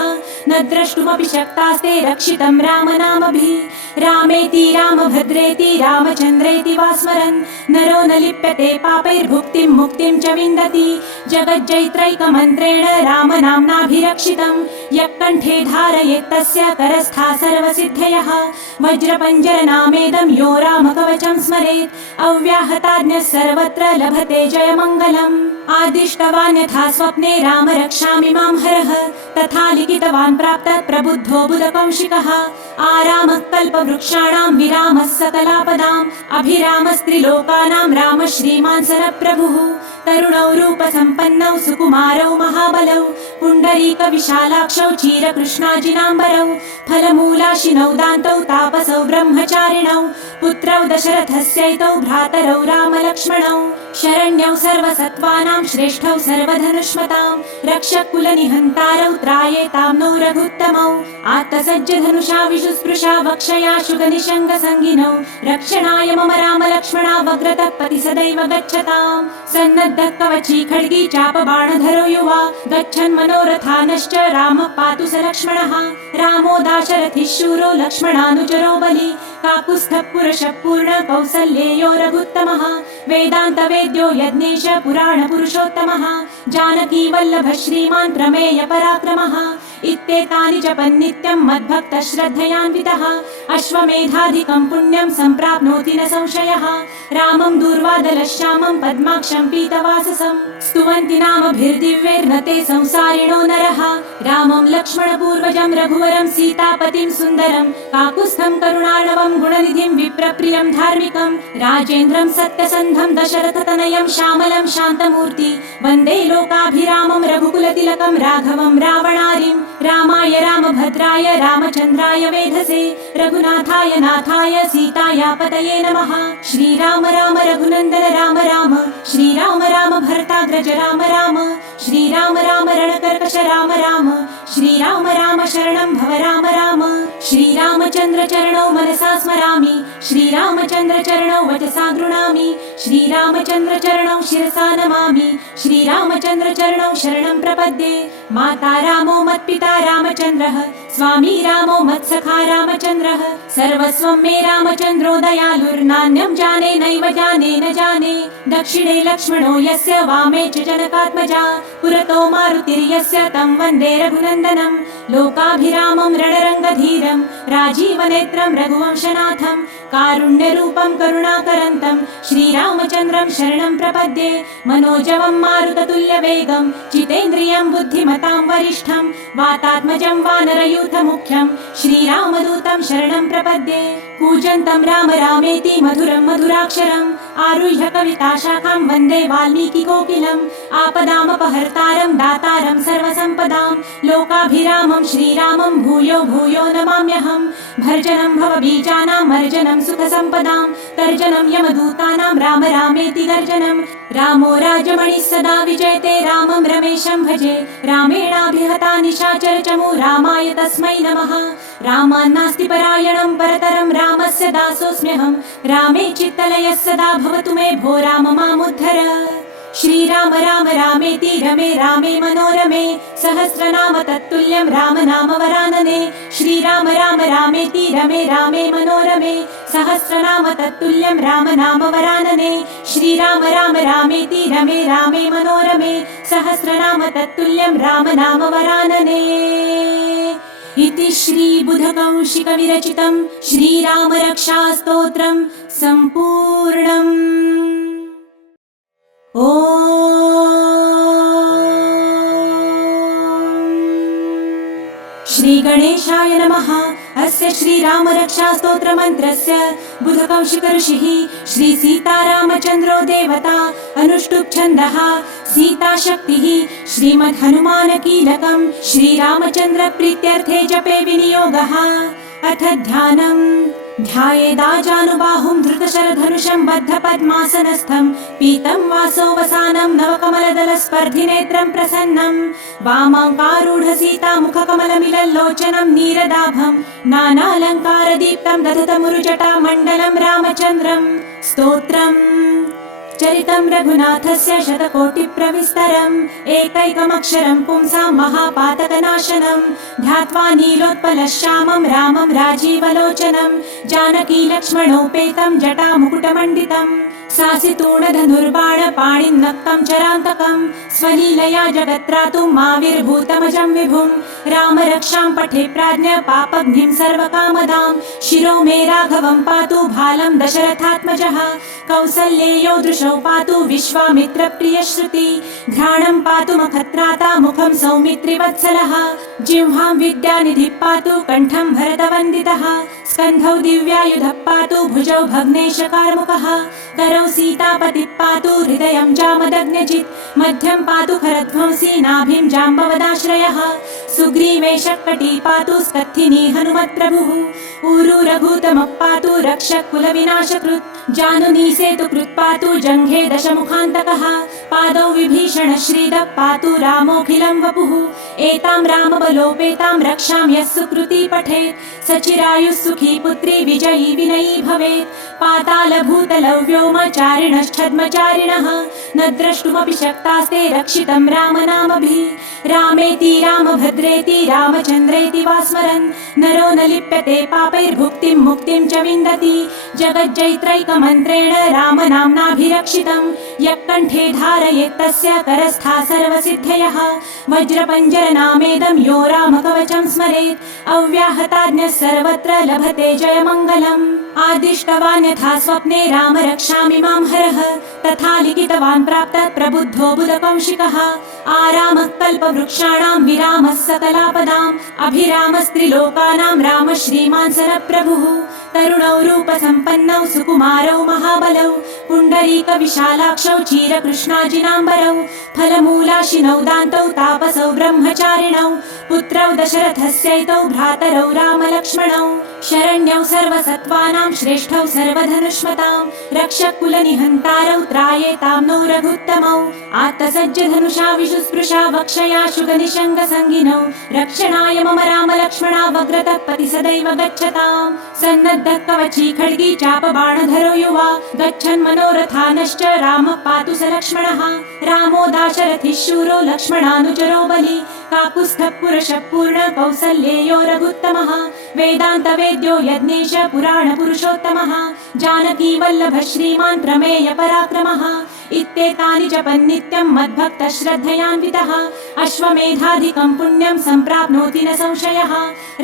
न द्रष्टुमपि शक्तास्ते रक्षितं रामनामभिः रामेति रामभद्रेति रामचन्द्रेति वा स्मरन् नरो न लिप्यते पापैर्भुक्तिं मुक्तिं च विन्दति जगज्जैत्रैकमन्त्रेण रामनाम्नाभिरक्षितं यः कण्ठे धारयेत् तस्य करस्था सर्वसिद्धयः वज्रपञ्जरनामेदं यो रामकवचं स्मरेत् अव्याहताज्ञः सर्वत्र लभते जयमङ्गलम् आदिष्टवान् यथा स्वप्ने राम रक्षामि मां हरः तथा लिखितवान् प्राप्तः प्रबुद्धो बुधकौशिकः आरामः कल्पवृक्षाणां विरामः सकलापदाम् अभिरामस्त्रिलोकानां राम श्रीमान् सरप्रभुः तरुणौ रूपसम्पन्नौ सुकुमारौ महाबलौ पुण्डरीकविशालाक्षौ चीरकृष्णाजिनाम्बरौ फलमूलाशिनौ दान्तौ तापसौ ब्रह्मचारिणौ पुत्रौ दशरथस्यैतौ भ्रातरौ रामलक्ष्मणौ शरण्यौ सर्वसत्त्वानां श्रेष्ठौ सर्वधनुष्मतां रक्षकुलनिहन्तारौ त्रायेतां नो रघुत्तमौ आत्तसज्जधनुषा विशुस्पृशा वक्षया शुगनिशङ्गसङ्गिनौ रक्षणाय मम रामलक्ष्मणा वग्रतः पति सदैव गच्छताम् सन्नद्धः कवची खड्गी चापबाणधरो युवा गच्छन् मनोरथानश्च रामः पातु स लक्ष्मणः रामो दाशरथिः शूरो लक्ष्मणानुचरो बलि काकुत्स्थः पुरुषः पूर्ण कौसल्येयो रघुत्तमः वेदान्तवेद्यो यज्ञेश पुराणपुरुषोत्तमः जानकी वल्लभः श्रीमान् प्रमेय पराक्रमः इत्येतानि जपन्नित्यं मद्भक्तः श्रद्धयान्वितः अश्वमेधाधिकं पुण्यं सम्प्राप्नोति न संशयः रामं दूर्वादलश्यामं पद्माक्षं पीतवाससं स्तुवन्ति नामभिर्दिव्यैर्नते संसारिणो नरः रामं लक्ष्मणपूर्वजं रघुवरं सीतापतिं सुन्दरं काकुत्स्थं करुणार्णवं गुणनिधिं विप्रप्रियं धार्मिकं राजेन्द्रं सत्यसन्धं दशरथतनयं श्यामलं शान्तमूर्ति वन्दे लोकाभिरामं रघुकुलतिलकं राघवं रावणारिं रामाय रामभद्राय रामचन्द्राय वेधसे रघुनाथाय नाथाय सीतायापतये नमः श्रीराम राम रघुनन्दन राम राम श्रीराम राम भरताग्रज राम राम श्रीराम राम रणकर्कश राम राम श्रीराम राम शरणं भव राम राम श्रीरामचन्द्र चरणौ मनसा स्मरामि श्रीरामचन्द्र चरणौ वचसा गृह्णामि श्रीरामचन्द्र चरणौ शिरसा नमामि श्रीरामचन्द्र चरणौ शरणं प्रपद्ये माता रामो मत्पिता रामचन्द्रः स्वामी रामो मत्सखा रामचन्द्रः सर्वस्वं मे रामचन्द्रो दयालुर्नान्यं जाने नैव जाने न जाने दक्षिणे लक्ष्मणो यस्य वामे च जनकात्मजा पुरतो मारुतिर्यस्य तं वन्दे रघुनन्दनं लोकाभिरामं रणरङ्गधीरं राजीवनेत्रं रघुवंशनाथं कारुण्यरूपं करुणाकरन्तं श्रीरामचन्द्रं शरणं प्रपद्ये मनोजवं मारुततुल्यवेगं जितेन्द्रियं बुद्धिमतां वरिष्ठं वातात्मजं वानरयूथमुख्यं श्रीरामदूतं शरणं प्रपद्ये कूजन्तं राम रामेति मधुरं मधुराक्षरम् आरुह्य कविताशाखां वन्दे वाल्मीकिकोकिलम् आपदामपहर्तारं दातारं सर्वसम्पदां लोकाभिरामं श्रीरामं भूयो भूयो नमाम्यहम् भर्जनं भवबीजानां मर्जनं सुखसम्पदां तर्जनं यमदूतानां राम रामेति गर्जनं रामो राजमणिः सदा विजयते रामं रमेशं भजे रामेणाभिहता निशाचरचमु रामाय तस्मै नमः रामान्नास्ति परायणं परतरं रामस्य दासोऽस्म्यहं रामे चित्तलयः सदा भवतु मे भो राम मामुद्धर श्रीराम राम रामेति रमे रामे मनोरमे सहस्रनाम तत्तुल्यं राम नाम वरानने श्रीराम राम रामेति रमे रामे मनोरमे सहस्रनाम तत्तुल्यं राम नाम वरानने श्रीराम राम रामेति रमे रामे मनोरमे सहस्रनाम तत्तुल्यं राम नाम वरानने। इति श्री बुधकौशिक विरचितं श्रीराम रक्षास्तोत्रं सम्पूर्णम्। श्री गणेशाय नमः। अस्य श्रीराम रक्षास्तोत्र मंत्रस्य बुधकौशिक ऋषिः श्री सीतारामचन्द्रो देवता अनुष्टुप् छन्दः सीता शक्तिः श्रीमद् हनुमान कीलकं श्रीरामचन्द्र प्रीत्यर्थे जपे विनियोगः। अथ ध्यानम्। ध्यायेदाजानुबाहुं धृतशरधनुषं बद्धपद्मासनस्थं पीतं वासोवसानं नवकमलदलस्पर्धिनेत्रं प्रसन्नं वामाङ्कारूढसीता मुखकमलमिलल्लोचनं नीरदाभं नानालङ्कारदीप्तं दधतमुरुजटामण्डलं रामचन्द्रं। स्तोत्रम्। चरितं रघुनाथस्य शतकोटिप्रविस्तरम् एकैकमक्षरं पुंसां महापातकनाशनं ध्यात्वा नीलोत्पलश्यामं रामं राजीवलोचनं जानकीलक्ष्मणोपेतं जटामुकुटमण्डितं सासितूणधनुर्बाणपाणिन्नक्तं चरान्तकं स्वलीलया जगत्रातुं माविर्भूतमजं विभुं राम रक्षां पठे प्राज्ञ पापघ्निं सर्वकामदां शिरो मे राघवं पातु भालं दशरथात्मजः कौसल्येयो दृशौ पातु विश्वामित्र प्रियश्रुति घ्राणं पातु मखत्राता मुखं सौमित्रिवत्सलः जिह्वां विद्यानिधिः पातु कण्ठं भरतवन्दितः स्कन्धौ दिव्यायुधः पातु भुजौ भग्नेशकार्मुकः करौ सीतापतिः पातु हृदयं जामदग्न्यजित् मध्यं पातु खरध्वंसी नाभिं जाम्बवदाश्रयः सुग्रीवेशकटी पातु स्कत्थिनी हनुमत्प्रभुः ऊरु रघुतमः पातु रक्षः कुलविनाशकृत् जानुनी सेतुकृत् पातु जङ्घे दशमुखान्तकः पादौ विभीषण श्रीदः पातु रामोऽखिलं वपुः एतां रामबलोपेतां रक्षां यः सुकृती पठेत् सचिरायुः सुखी पुत्री विजयी विनयी भवेत् पातालभूतलौ व्योमचारिणश्छद्मचारिणः न द्रष्टुमपि शक्तास्ते रक्षितं रामनामभिः रामेति रामभद्रेति रामचन्द्रेति वा स्मरन् नरो न लिप्यते पापैर्भुक्तिं मुक्तिं च विन्दति जगज्जैत्रैकमन्त्रेण रामनाम्नाभिरक्षितं यः कण्ठे धारयेत् तस्य करस्था सर्वसिद्धयः वज्रपञ्जरनामेदं यो रामकवचं स्मरेत् अव्याहताज्ञः सर्वत्र लभते जयमङ्गलम् आदिष्टवान् यथा स्वप्ने राम रक्षामि मां हरः तथा लिखितवान् प्राप्तः प्रबुद्धो बुधकौशिकः आरामः कल्पवृक्षाणां विरामः सकलापदाम् अभिरामस्त्रिलोकानां राम श्रीमान् सरप्रभुः तरुणौ रूपसम्पन्नौ सुकुमारौ महाबलौ पुण्डरीकविशालाक्षौ चीरकृष्णाजिनाम्बरौ फलमूलाशिनौ दान्तौ तापसौ ब्रह्मचारिणौ पुत्रौ दशरथस्यैतौ भ्रातरौ रामलक्ष्मणौ शरण्यौ सर्वसत्त्वानां श्रेष्ठौ सर्वधनुष्मतां रक्षकुलनिहन्तारौ त्रायेतां नो रघुत्तमौ आत्तसज्जधनुषा विशुस्पृशा वक्षया शुगनिशङ्गसङ्गिनौ रक्षणाय मम रामलक्ष्मणा वग्रतः पति सदैव गच्छताम् सन्नद्धः कवची खड्गी चापबाणधरो युवा गच्छन् मनोरथानश्च रामः पातु स लक्ष्मणः रामो दाशरथिः शूरो लक्ष्मणानुचरो बलि काकुत्स्थः पुरुषः पूर्ण कौसल्येयो रघुत्तमः वेदान्तवेद्यो यज्ञेश पुराणपुरुषोत्तमः जानकी वल्लभ श्रीमान् प्रमेय पराक्रमः इत्येतानि जपन्नित्यं मद्भक्तः श्रद्धयान्वितः अश्वमेधाधिकं पुण्यं सम्प्राप्नोति न संशयः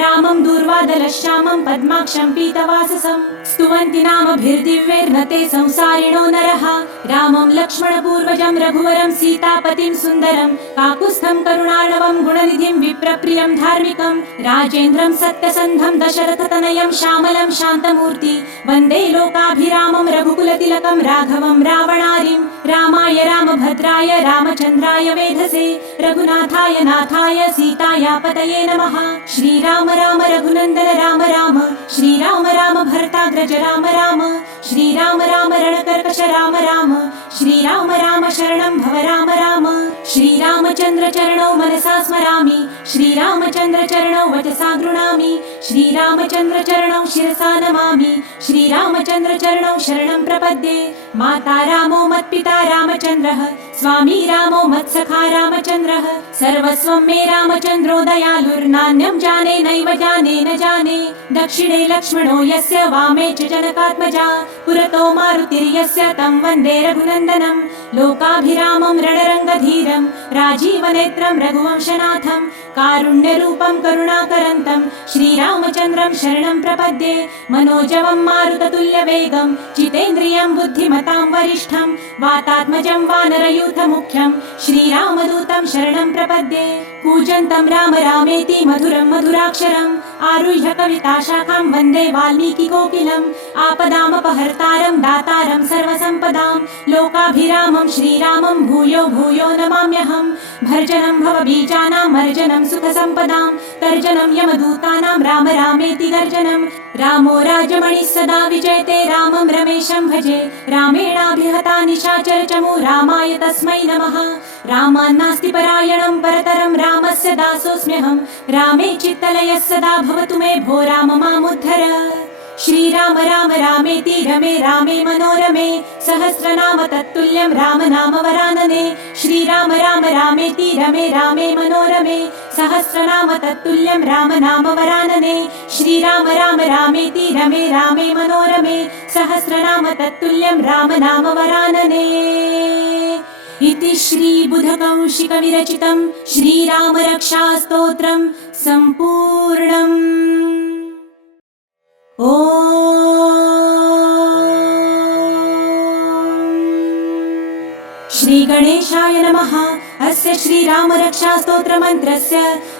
रामं दूर्वादलश्यामं पद्माक्षं पीतवाससं स्तुवन्ति नामभिर्दिव्यैर्न ते संसारिणो नरः रामं लक्ष्मणपूर्वजं रघुवरं सीतापतिं सुन्दरं काकुत्स्थं करुणार्णवं गुणनिधिं विप्रप्रियं धार्मिकं राजेन्द्रं सत्यसन्धं दशरथतनयं श्यामलं शान्तमूर्ति वन्दे लोकाभिरामं रघुकुलतिलकं राघवं रावणारिं रामाय रामभद्राय रामचन्द्राय वेधसे रघुनाथाय नाथाय सीतायापतये नमः श्रीराम राम रघुनन्दन राम राम श्रीराम राम भरताग्रज राम राम श्रीराम राम रणकर्कश राम राम श्रीराम राम शरणं भव राम राम श्रीरामचन्द्र चरणौ मनसा स्मरामि श्रीरामचन्द्र चरणौ वचसा गृह्णामि श्रीरामचन्द्र चरणौ शिरसा नमामि श्रीरामचन्द्र चरणौ शरणं प्रपद्ये माता रामो मत्पिता रामचन्द्रः स्वामी रामो मत्सखा रामचन्द्रः सर्वस्वं मे रामचन्द्रो दयालुर्नान्यं जाने नैव जाने न जाने दक्षिणे लक्ष्मणो यस्य वामे च जनकात्मजा पुरतो मारुतिर्यस्य तं वन्दे रघुनन्दनं लोकाभिरामं रणरङ्गधीरं राजीवनेत्रं रघुवंशनाथं कारुण्यरूपं करुणाकरन्तं श्रीरामचन्द्रं शरणं प्रपद्ये मनोजवं मारुततुल्यवेगं जितेन्द्रियं बुद्धिमतां वरिष्ठं वातात्मजं वानरयूथमुख्यं श्रीरामदूतं शरणं प्रपद्ये कूजन्तं राम रामेति मधुरं मधुराक्षरम् आरुह्य कविताशाखां वन्दे वाल्मीकिकोकिलम् आपदामपहर्तारं दातारं सर्वसम्पदां लोकाभिरामं श्रीरामं भूयो भूयो नमाम्यहम् भर्जनं भवबीजानां मर्जनं सुखसम्पदां तर्जनं यमदूतानां राम रामेति गर्जनं रामो राजमणिः सदा विजयते रामं रमेशं भजे रामेणाभिहता निशाचरचमु रामाय तस्मै नमः रामान्नास्ति परायणं परतरं रामस्य दासोऽस्म्यहं रामे चित्तलयः सदा भवतु मे भो राम मामुद्धर श्रीराम राम रामेति रमे रामे मनोरमे सहस्रनाम तत्तुल्यं राम नाम वरानने श्रीराम राम रामेति रमे रामे मनोरमे सहस्रनाम तत्तुल्यं राम नाम वरानने श्रीराम राम रामेति रमे रामे मनोरमे सहस्रनाम तत्तुल्यं राम नाम वरानने इति श्री बुधकौशिक विरचितं श्रीराम रक्षा स्तोत्रं सम्पूर्णम्। श्री गणेशाय नमः। अस्य श्रीराम रक्षा स्तोत्र मंत्रस्य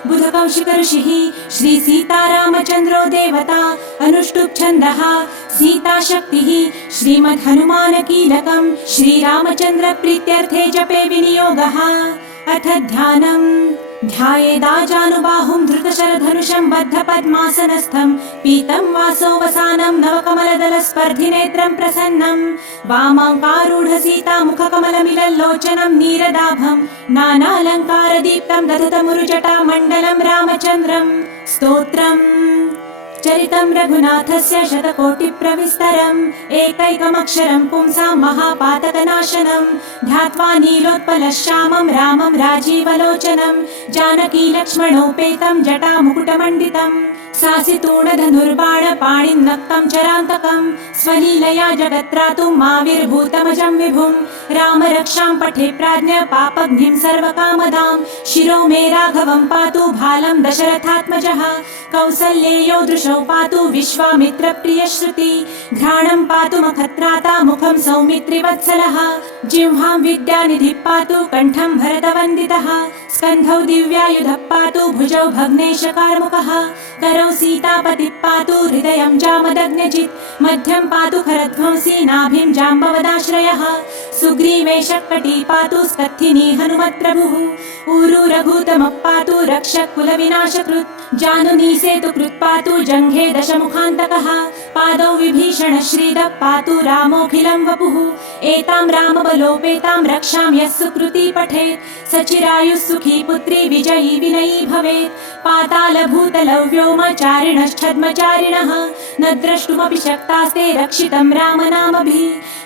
बुधकौशिक ऋषिः श्री सीतारामचन्द्रो देवता अनुष्टुप् छन्दः सीता शक्तिः श्रीमद् हनुमान कीलकं श्रीरामचन्द्र प्रीत्यर्थे जपे विनियोगः। अथ ध्यानम् ध्यायेदाजानुबाहुं धृतशरधनुषं बद्धपद्मासनस्थं पीतं वासोवसानं नवकमलदलस्पर्धिनेत्रं प्रसन्नं वामाङ्कारूढ सीतामुखकमलमिलल्लोचनं नीरदाभं नानालङ्कारदीप्तं दधतमुरुजटा मण्डलं रामचन्द्रं स्तोत्रम् चरितं रघुनाथस्य शतकोटिप्रविस्तरम् एकैकमक्षरं पुंसां महापातकनाशनं ध्यात्वा नीलोत्पलश्यामं रामं राजीवलोचनं जानकी लक्ष्मणोपेतं जटामुकुटमण्डितं सासितूणधनुर्बाणपाणिन्नक्तं चरान्तकं स्वलीलया जगत्रातुं माविर्भूतमजं विभुं राम रक्षां पठे प्राज्ञ पापघ्निं सर्वकामदां शिरो मे राघवं पातु भालं दशरथात्मजः कौसल्येयो दृशौ पातु विश्वामित्र प्रियश्रुति घ्राणं पातु मखत्राता मुखं सौमित्रिवत्सलः जिह्वां विद्यानिधिः पातु कण्ठं भरतवन्दितः स्कन्धौ दिव्यायुधः पातु भुजौ भग्नेशकार्मुकः करौ सीतापतिः पातु हृदयं जामदग्न्यजित् मध्यं पातु खरध्वंसी नाभिं जाम्बवदाश्रयः सुग्रीवेशकटी पातु स्कत्थिनी हनुमत्प्रभुः ऊरु रघुतमः पातु रक्षः कुलविनाशकृत् जानुनी सेतुकृत् पातु जङ्घे दशमुखान्तकः पादौ विभीषण श्रीदः पातु रामोऽखिलं वपुः एतां रामबलोपेतां रक्षां यः सुकृती पठेत् सचिरायुः सुखी पुत्री विजयी विनयी भवेत् पातालभूतलौ व्योमचारिणश्छद्मचारिणः न द्रष्टुमपि शक्तास्ते रक्षितं रामनामभिः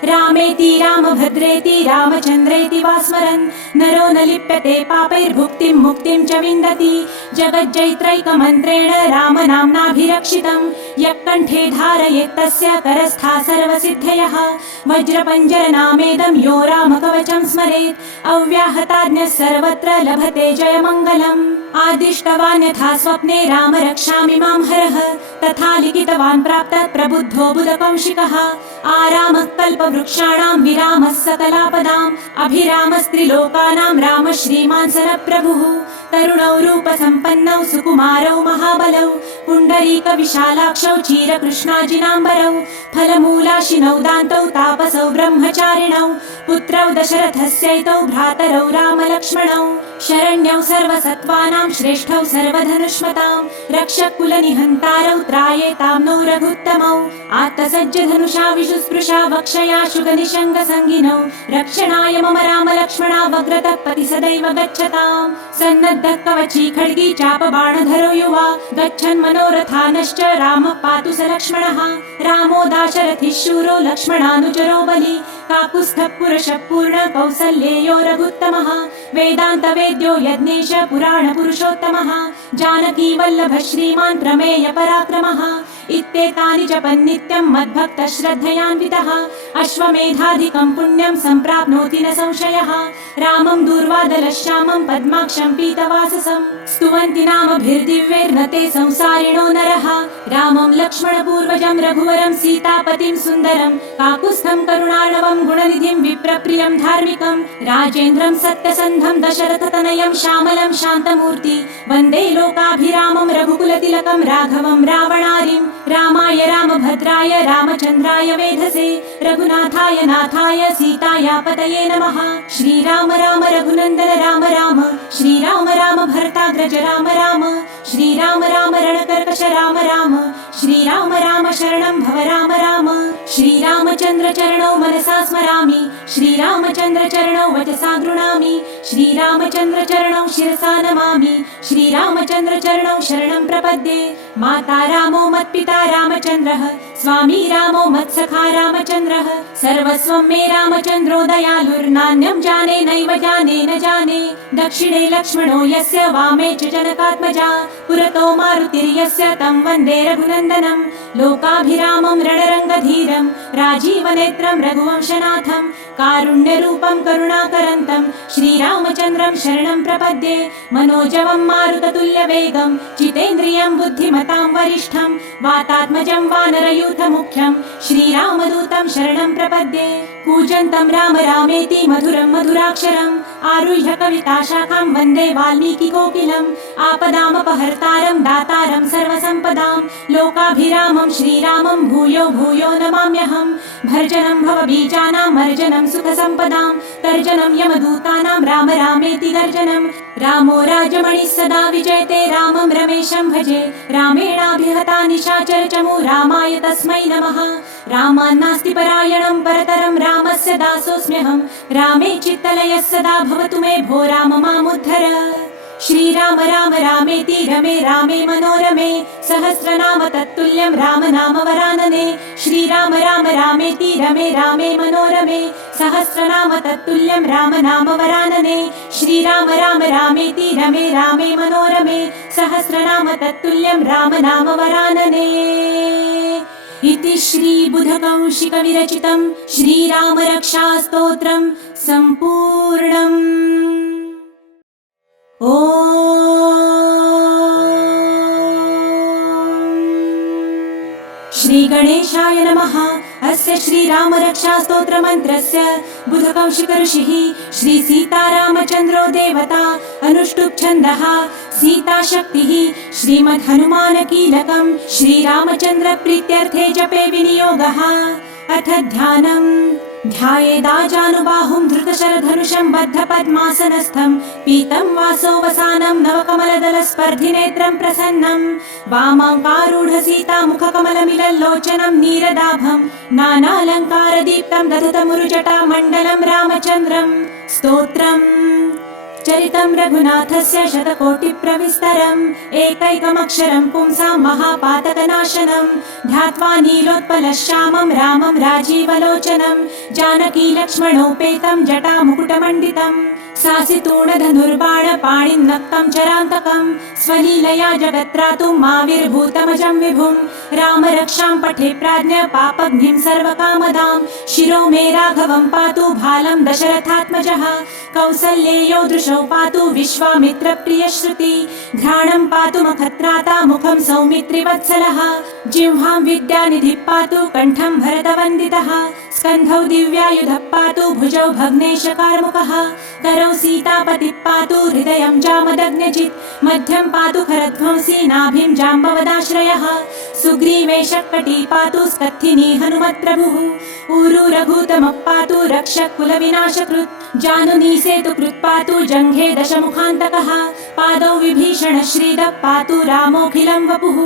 रामेति रामभद्रेति रामचन्द्रेति वा स्मरन् नरो न लिप्यते पापैर्भुक्तिं मुक्तिं च विन्दति जगज्जैत्रैकमन्त्रेण रामनाम्नाभिरक्षितं यः कण्ठे धारयेत् तस्य करस्था सर्वसिद्धयः वज्रपञ्जरनामेदं यो रामकवचं स्मरेत् अव्याहताज्ञः सर्वत्र लभते जयमङ्गलम् आदिष्टवान् यथा स्वप्ने राम रक्षामि मां हरः तथा लिखितवान् प्राप्तः प्रबुद्धो बुधकौशिकः आरामः कल्पवृक्षाणां विरामः सकलापदाम् अभिरामस्त्रिलोकानां राम श्रीमान् सरप्रभुः तरुणौ रूपसम्पन्नौ सुकुमारौ महाबलौ पुण्डरीकविशालाक्षौ चीरकृष्णाजिनाम्बरौ फलमूलाशिनौ दान्तौ तापसौ ब्रह्मचारिणौ पुत्रौ दशरथस्यैतौ भ्रातरौ रामलक्ष्मणौ शरण्यौ सर्वसत्त्वानां श्रेष्ठौ सर्वधनुष्मतां रक्षकुलनिहन्तारौ त्रायेतां नो रघुत्तमौ आत्तसज्जधनुषा विशुस्पृशा वक्षया शुगनिशङ्गसङ्गिनौ रक्षणाय मम रामलक्ष्मणा वग्रतः पति सदैव गच्छताम् सन्नद्धः कवची खड्गी चापबाणधरो युवा गच्छन् मनोरथानश्च रामः पातु स लक्ष्मणः रामो दाशरथिः शूरो लक्ष्मणानुचरो बली काकुत्स्थः पुरुषः पूर्ण कौसल्येयो रघुत्तमः वेदान्त वेद्यो यज्ञेश पुराण पुरुषोत्तमः जानकी वल्लभ श्रीमान् प्रमेय पराक्रमः इत्येतानि जपन् नित्यं मद्भक्तः श्रद्धयान्वितः अश्वमेधाधिकं पुण्यं सम्प्राप्नोति न संशयः रामं दूर्वादलश्यामं पद्माक्षं पीतवाससं स्तुवन्ति नामभिर्दिव्यैर्न ते संसारिणो नरः रामं लक्ष्मणपूर्वजं रघुवरं सीतापतिं सुन्दरं काकुत्स्थं करुणार्णवं गुणनिधिं विप्रप्रियं धार्मिकं राजेन्द्रं सत्यसन्धं दशरथतनयं श्यामलं शान्तमूर्ति वन्दे लोकाभिरामं रघुकुलतिलकं राघवं रावणारिं रामाय रामभद्राय रामचन्द्राय वेधसे रघुनाथाय नाथाय सीताया पतये नमः श्रीराम राम रघुनन्दन राम राम श्रीराम राम भरताग्रज राम राम श्रीराम राम रणकर्कश राम राम श्रीराम राम शरणं भव राम राम श्रीरामचन्द्र चरणौ मनसा स्मरामि श्रीरामचन्द्र चरणौ वचसा गृह्णामि श्रीरामचन्द्र चरणौ शिरसा नमामि श्रीरामचन्द्र चरणौ शरणं प्रपद्ये माता रामो मत्पिता रामचन्द्रः स्वामी रामो मत्सखा रामचन्द्रः सर्वस्वं मे रामचन्द्रो दयालुर्नान्यं जाने नैव जाने न जाने दक्षिणे लक्ष्मणो यस्य वामे च जनकात्मजा पुरतो मारुतिर्यस्य तं वन्दे रघुनन्दनं लोकाभिरामं रणरङ्गधीरं राजीवनेत्रं रघुवंशनाथं कारुण्यरूपं करुणाकरन्तं श्रीरामचन्द्रं शरणं प्रपद्ये मनोजवं मारुततुल्यवेगं जितेन्द्रियं बुद्धिमतां वरिष्ठं वातात्मजं वानरयूथमुख्यं श्रीरामदूतं शरणं प्रपद्ये कूजन्तं राम रामेति मधुरं मधुराक्षरम् आरुह्य कविताशाखां वन्दे वाल्मीकिकोकिलम् आपदामपहर्तारं दातारं सर्वसम्पदां लोकाभिरामं श्रीरामं भूयो भूयो नमाम्यहम् भर्जनं भवबीजानां मर्जनं सुखसम्पदां तर्जनं यमदूतानां राम रामेति गर्जनं रामो राजमणिः सदा विजयते रामं रमेशं भजे रामेणाभिहता निशाचरचमु रामाय तस्मै नमः रामान्नास्ति परायणं परतरं रामस्य दासोऽस्म्यहं रामे चित्तलयः सदा भवतु मे भो राम मामुद्धर श्रीराम राम रामेति रमे रामे मनोरमे सहस्रनाम तत्तुल्यं राम नाम वरानने श्रीराम राम रामेति रमे रामे मनोरमे सहस्रनाम तत्तुल्यं राम नाम वरानने श्रीराम राम रामेति रमे रामे मनोरमे सहस्रनाम तत्तुल्यं राम नाम वरानने इति श्री बुधकौशिक विरचितं श्रीराम रक्षा स्तोत्रं सम्पूर्णम्। श्री गणेशाय नमः। अस्य श्रीराम रक्षा स्तोत्र मंत्रस्य बुधकौशिक ऋषिः श्री सीतारामचन्द्रो देवता अनुष्टुप् छन्दः सीता शक्तिः श्रीमद् हनुमान कीलकं श्रीरामचन्द्र प्रीत्यर्थे जपे विनियोगः। अथ ध्यानम् ध्यायेदाजानुबाहुं धृतशरधनुषं बद्धपद्मासनस्थं पीतं वासोवसानं नवकमलदलस्पर्धिनेत्रं प्रसन्नं वामाङ्कारूढ सीतामुखकमलमिलल्लोचनं नीरदाभं नानालङ्कारदीप्तं दधतमुरुजटा मण्डलं रामचन्द्रं स्तोत्रम् चरितं रघुनाथस्य शतकोटिप्रविस्तरम् एकैकमक्षरं पुंसां महापातकनाशनं ध्यात्वा नीलोत्पलश्यामं रामं राजीवलोचनं जानकी लक्ष्मणोपेतं जटामुकुटमण्डितं सासितूणधनुर्बाणपाणिन्नक्तं चरान्तकं स्वलीलया जगत्रातुं माविर्भूतमजं विभुं राम रक्षां पठे प्राज्ञ पापघ्निं सर्वकामदां शिरो मे राघवं पातु भालं दशरथात्मजः कौसल्येयो दृशौ पातु विश्वामित्र प्रियश्रुति घ्राणं पातु मखत्राता मुखं सौमित्रिवत्सलः जिह्वां विद्यानिधिः पातु कण्ठं भरतवन्दितः स्कन्धौ दिव्यायुधः पातु भुजौ भग्नेशकार्मुकः करौ सीतापतिः पातु हृदयं जामदग्न्यजित् मध्यं पातु खरध्वंसी नाभिं जाम्बवदाश्रयः सुग्रीवेशकटी पातु स्कत्थिनी हनुमत्प्रभुः ऊरु रघुतमः पातु रक्षः कुलविनाशकृत् जानुनी सेतुकृत् पातु जङ्घे दशमुखान्तकः पादौ विभीषण श्रीदः पातु रामोऽखिलं वपुः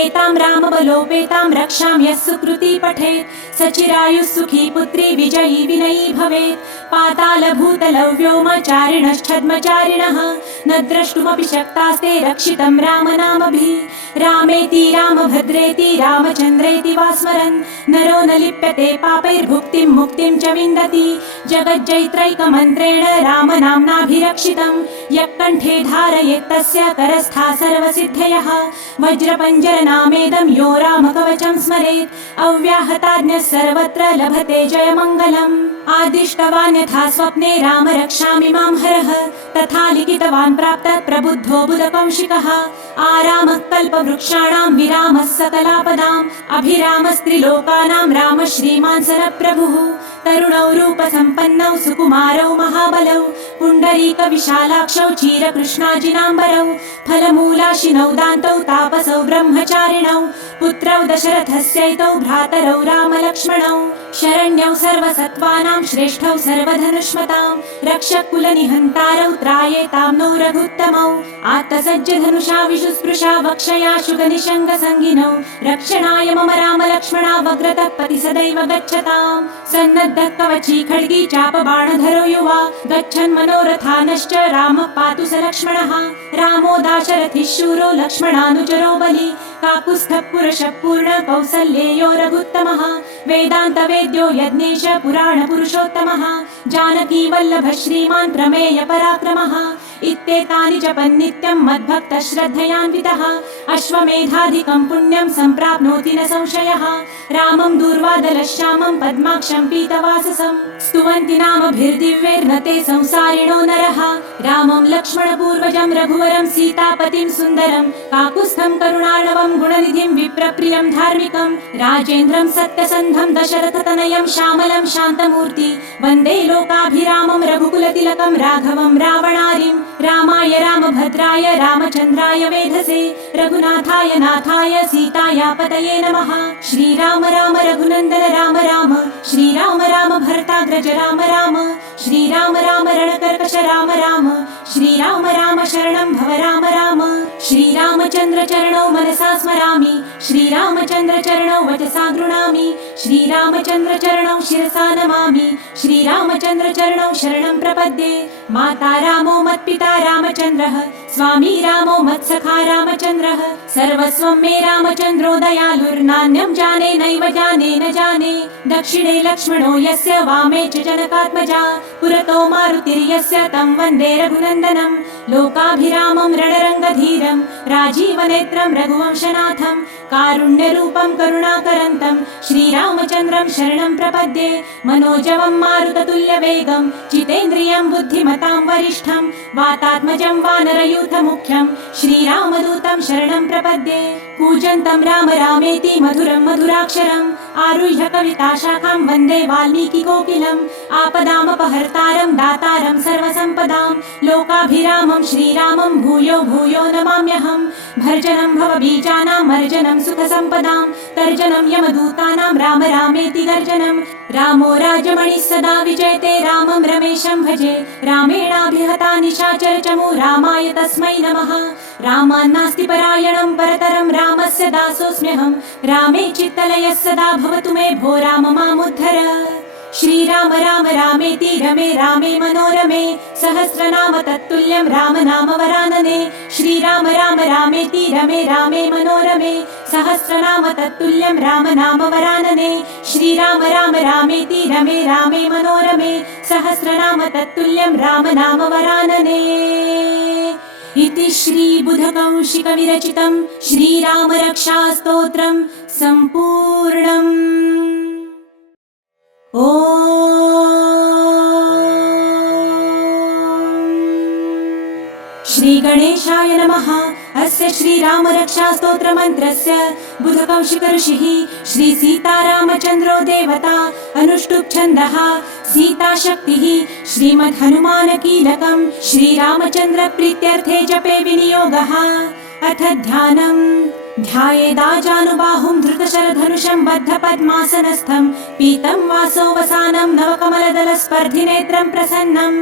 एतां रामबलोपेतां रक्षां यः सुकृती पठेत् स चिरायुः सुखी पुत्री विजयी विनयी भवेत् पातालभूतलौ व्योमचारिणश्छद्मचारिणः न द्रष्टुमपि शक्तास्ते रक्षितं रामनामभिः रामेति रामभद्रेति रामचन्द्रेति वा स्मरन् नरो न लिप्यते पापैर्भुक्तिं मुक्तिं च विन्दति जगज्जैत्रैकमन्त्रेण रामनाम्नाभिरक्षितं यः कण्ठे धारयेत् तस्य करस्था सर्वसिद्धयः वज्रपञ्जरनामेदं यो रामकवचं स्मरेत् अव्याहताज्ञः सर्वत्र लभते जयमङ्गलम् आदिष्टवान् यथा स्वप्ने राम रक्षामि मां हरः तथा लिखितवान् प्राप्तः प्रबुद्धो बुधकौशिकः आरामः कल्पवृक्षाणां विरामः सकलापदाम् अभिरामस्त्रिलोकानां राम श्रीमान् सरप्रभुः तरुणौ रूपसम्पन्नौ सुकुमारौ महाबलौ पुण्डरीकविशालाक्षौ चीरकृष्णाजिनाम्बरौ फलमूलाशिनौ दान्तौ तापसौ ब्रह्मचारिणौ पुत्रौ दशरथस्यैतौ भ्रातरौ रामलक्ष्मणौ शरण्यौ सर्वसत्त्वानां श्रेष्ठौ सर्वधनुष्मतां रक्षकुलनिहन्तारौ त्रायेतां नो रघुत्तमौ आत्तसज्जधनुषा विशुस्पृशा वक्षया शुगनिशङ्गसङ्गिनौ रक्षणाय मम रामलक्ष्मणा वग्रतः पति सदैव गच्छताम् सन्नद्धः कवची खड्गी चापबाणधरो युवा गच्छन् मनोरथानश्च रामः पातु स लक्ष्मणः रामो दाशरथिः शूरो लक्ष्मणानुचरो बली काकुत्स्थः पुरुषः पूर्ण कौसल्येयो रघुत्तमः वेदान्तवेद्यो यज्ञेश पुराणपुरुषोत्तमः जानकी वल्लभ श्रीमान् प्रमेय पराक्रमः इत्येतानि जपन्नित्यं मद्भक्तः श्रद्धयान्वितः अश्वमेधाधिकं पुण्यं सम्प्राप्नोति न संशयः रामं दूर्वादलश्यामं पद्माक्षं पीतवाससं स्तुवन्ति नामभिर्दिव्यैर्न ते संसारिणो नरः रामं लक्ष्मणपूर्वजं रघुवरं सीतापतिं सुन्दरं काकुत्स्थं करुणार्णवं गुणनिधिं विप्रप्रियं धार्मिकं राजेन्द्रं सत्यसन्धं दशरथतनयं श्यामलं शान्तमूर्ति वन्दे लोकाभिरामं रघुकुलतिलकं राघवं रावणारिं रामाय रामभद्राय रामचन्द्राय वेधसे रघुनाथाय नाथाय सीताया पतये नमः श्रीराम राम रघुनन्दन राम राम श्रीराम राम भरताग्रज राम राम श्रीराम राम रणकर्कश राम राम श्रीराम राम शरणं भव राम राम श्रीरामचन्द्र चरणौ मनसा स्मरामि श्रीरामचन्द्र चरणौ वचसा गृह्णामि श्रीरामचन्द्र चरणौ शिरसा नमामि श्रीरामचन्द्र चरणौ शरणं प्रपद्ये माता रामो मत्पिता रामचन्द्रः स्वामी रामो मत्सखा रामचन्द्रः सर्वस्वं मे रामचन्द्रो दयालुर्नान्यं जाने नैव जाने न जाने दक्षिणे लक्ष्मणो यस्य वामे च जनकात्मजा पुरतो मारुतिर्यस्य तं वन्दे रघुनन्दनं लोकाभिरामं रणरङ्गधीरं राजीवनेत्रं रघुवंशनाथं कारुण्यरूपं करुणाकरन्तं श्रीरामचन्द्रं शरणं प्रपद्ये मनोजवं मारुततुल्यवेगं जितेन्द्रियं बुद्धिमतां वरिष्ठं वातात्मजं वानरयूथमुख्यं श्रीरामदूतं शरणं प्रपद्ये कूजन्तं राम रामेति मधुरं मधुराक्षरम् आरुह्य कविताशाखां वन्दे वाल्मीकिकोकिलम् आपदामपहर्तारं दातारं सर्वसम्पदां लोकाभिरामं श्रीरामं भूयो भूयो नमाम्यहम् भर्जनं भवबीजानां मर्जनं सुखसम्पदां तर्जनं यमदूतानां राम रामेति गर्जनं रामो राजमणिः सदा विजयते रामं रमेशं भजे रामेणाभिहता निशाचरचमू रामाय तस्मै नमः रामान्नास्ति परायणं परतरं रामस्य दासोऽस्म्यहं रामे चित्तलयः सदा भवतु मे भो राम मामुद्धर श्रीराम राम रामेति रमे रामे मनोरमे सहस्रनाम तत्तुल्यं राम नाम वरानने श्रीराम राम रामेति रमे रामे मनोरमे सहस्रनाम तत्तुल्यं राम नाम वरानने श्रीराम राम रामेति रमे रामे मनोरमे सहस्रनाम तत्तुल्यं राम नाम वरानने इति श्री बुधकौशिक विरचितं श्रीराम रक्षा स्तोत्रं सम्पूर्णम्। श्री गणेशाय नमः। अस्य श्रीराम रक्षा स्तोत्र मंत्रस्य बुधकौशिक ऋषिः श्री सीतारामचन्द्रो देवता अनुष्टुप् छन्दः सीता शक्तिः श्रीमद् हनुमान कीलकं श्रीरामचन्द्र प्रीत्यर्थे जपे विनियोगः। अथ ध्यानम् ध्यायेदाजानुबाहुं धृतशरधनुषं बद्धपद्मासनस्थं पीतं वासोवसानं नवकमलदलस्पर्धिनेत्रं प्रसन्नं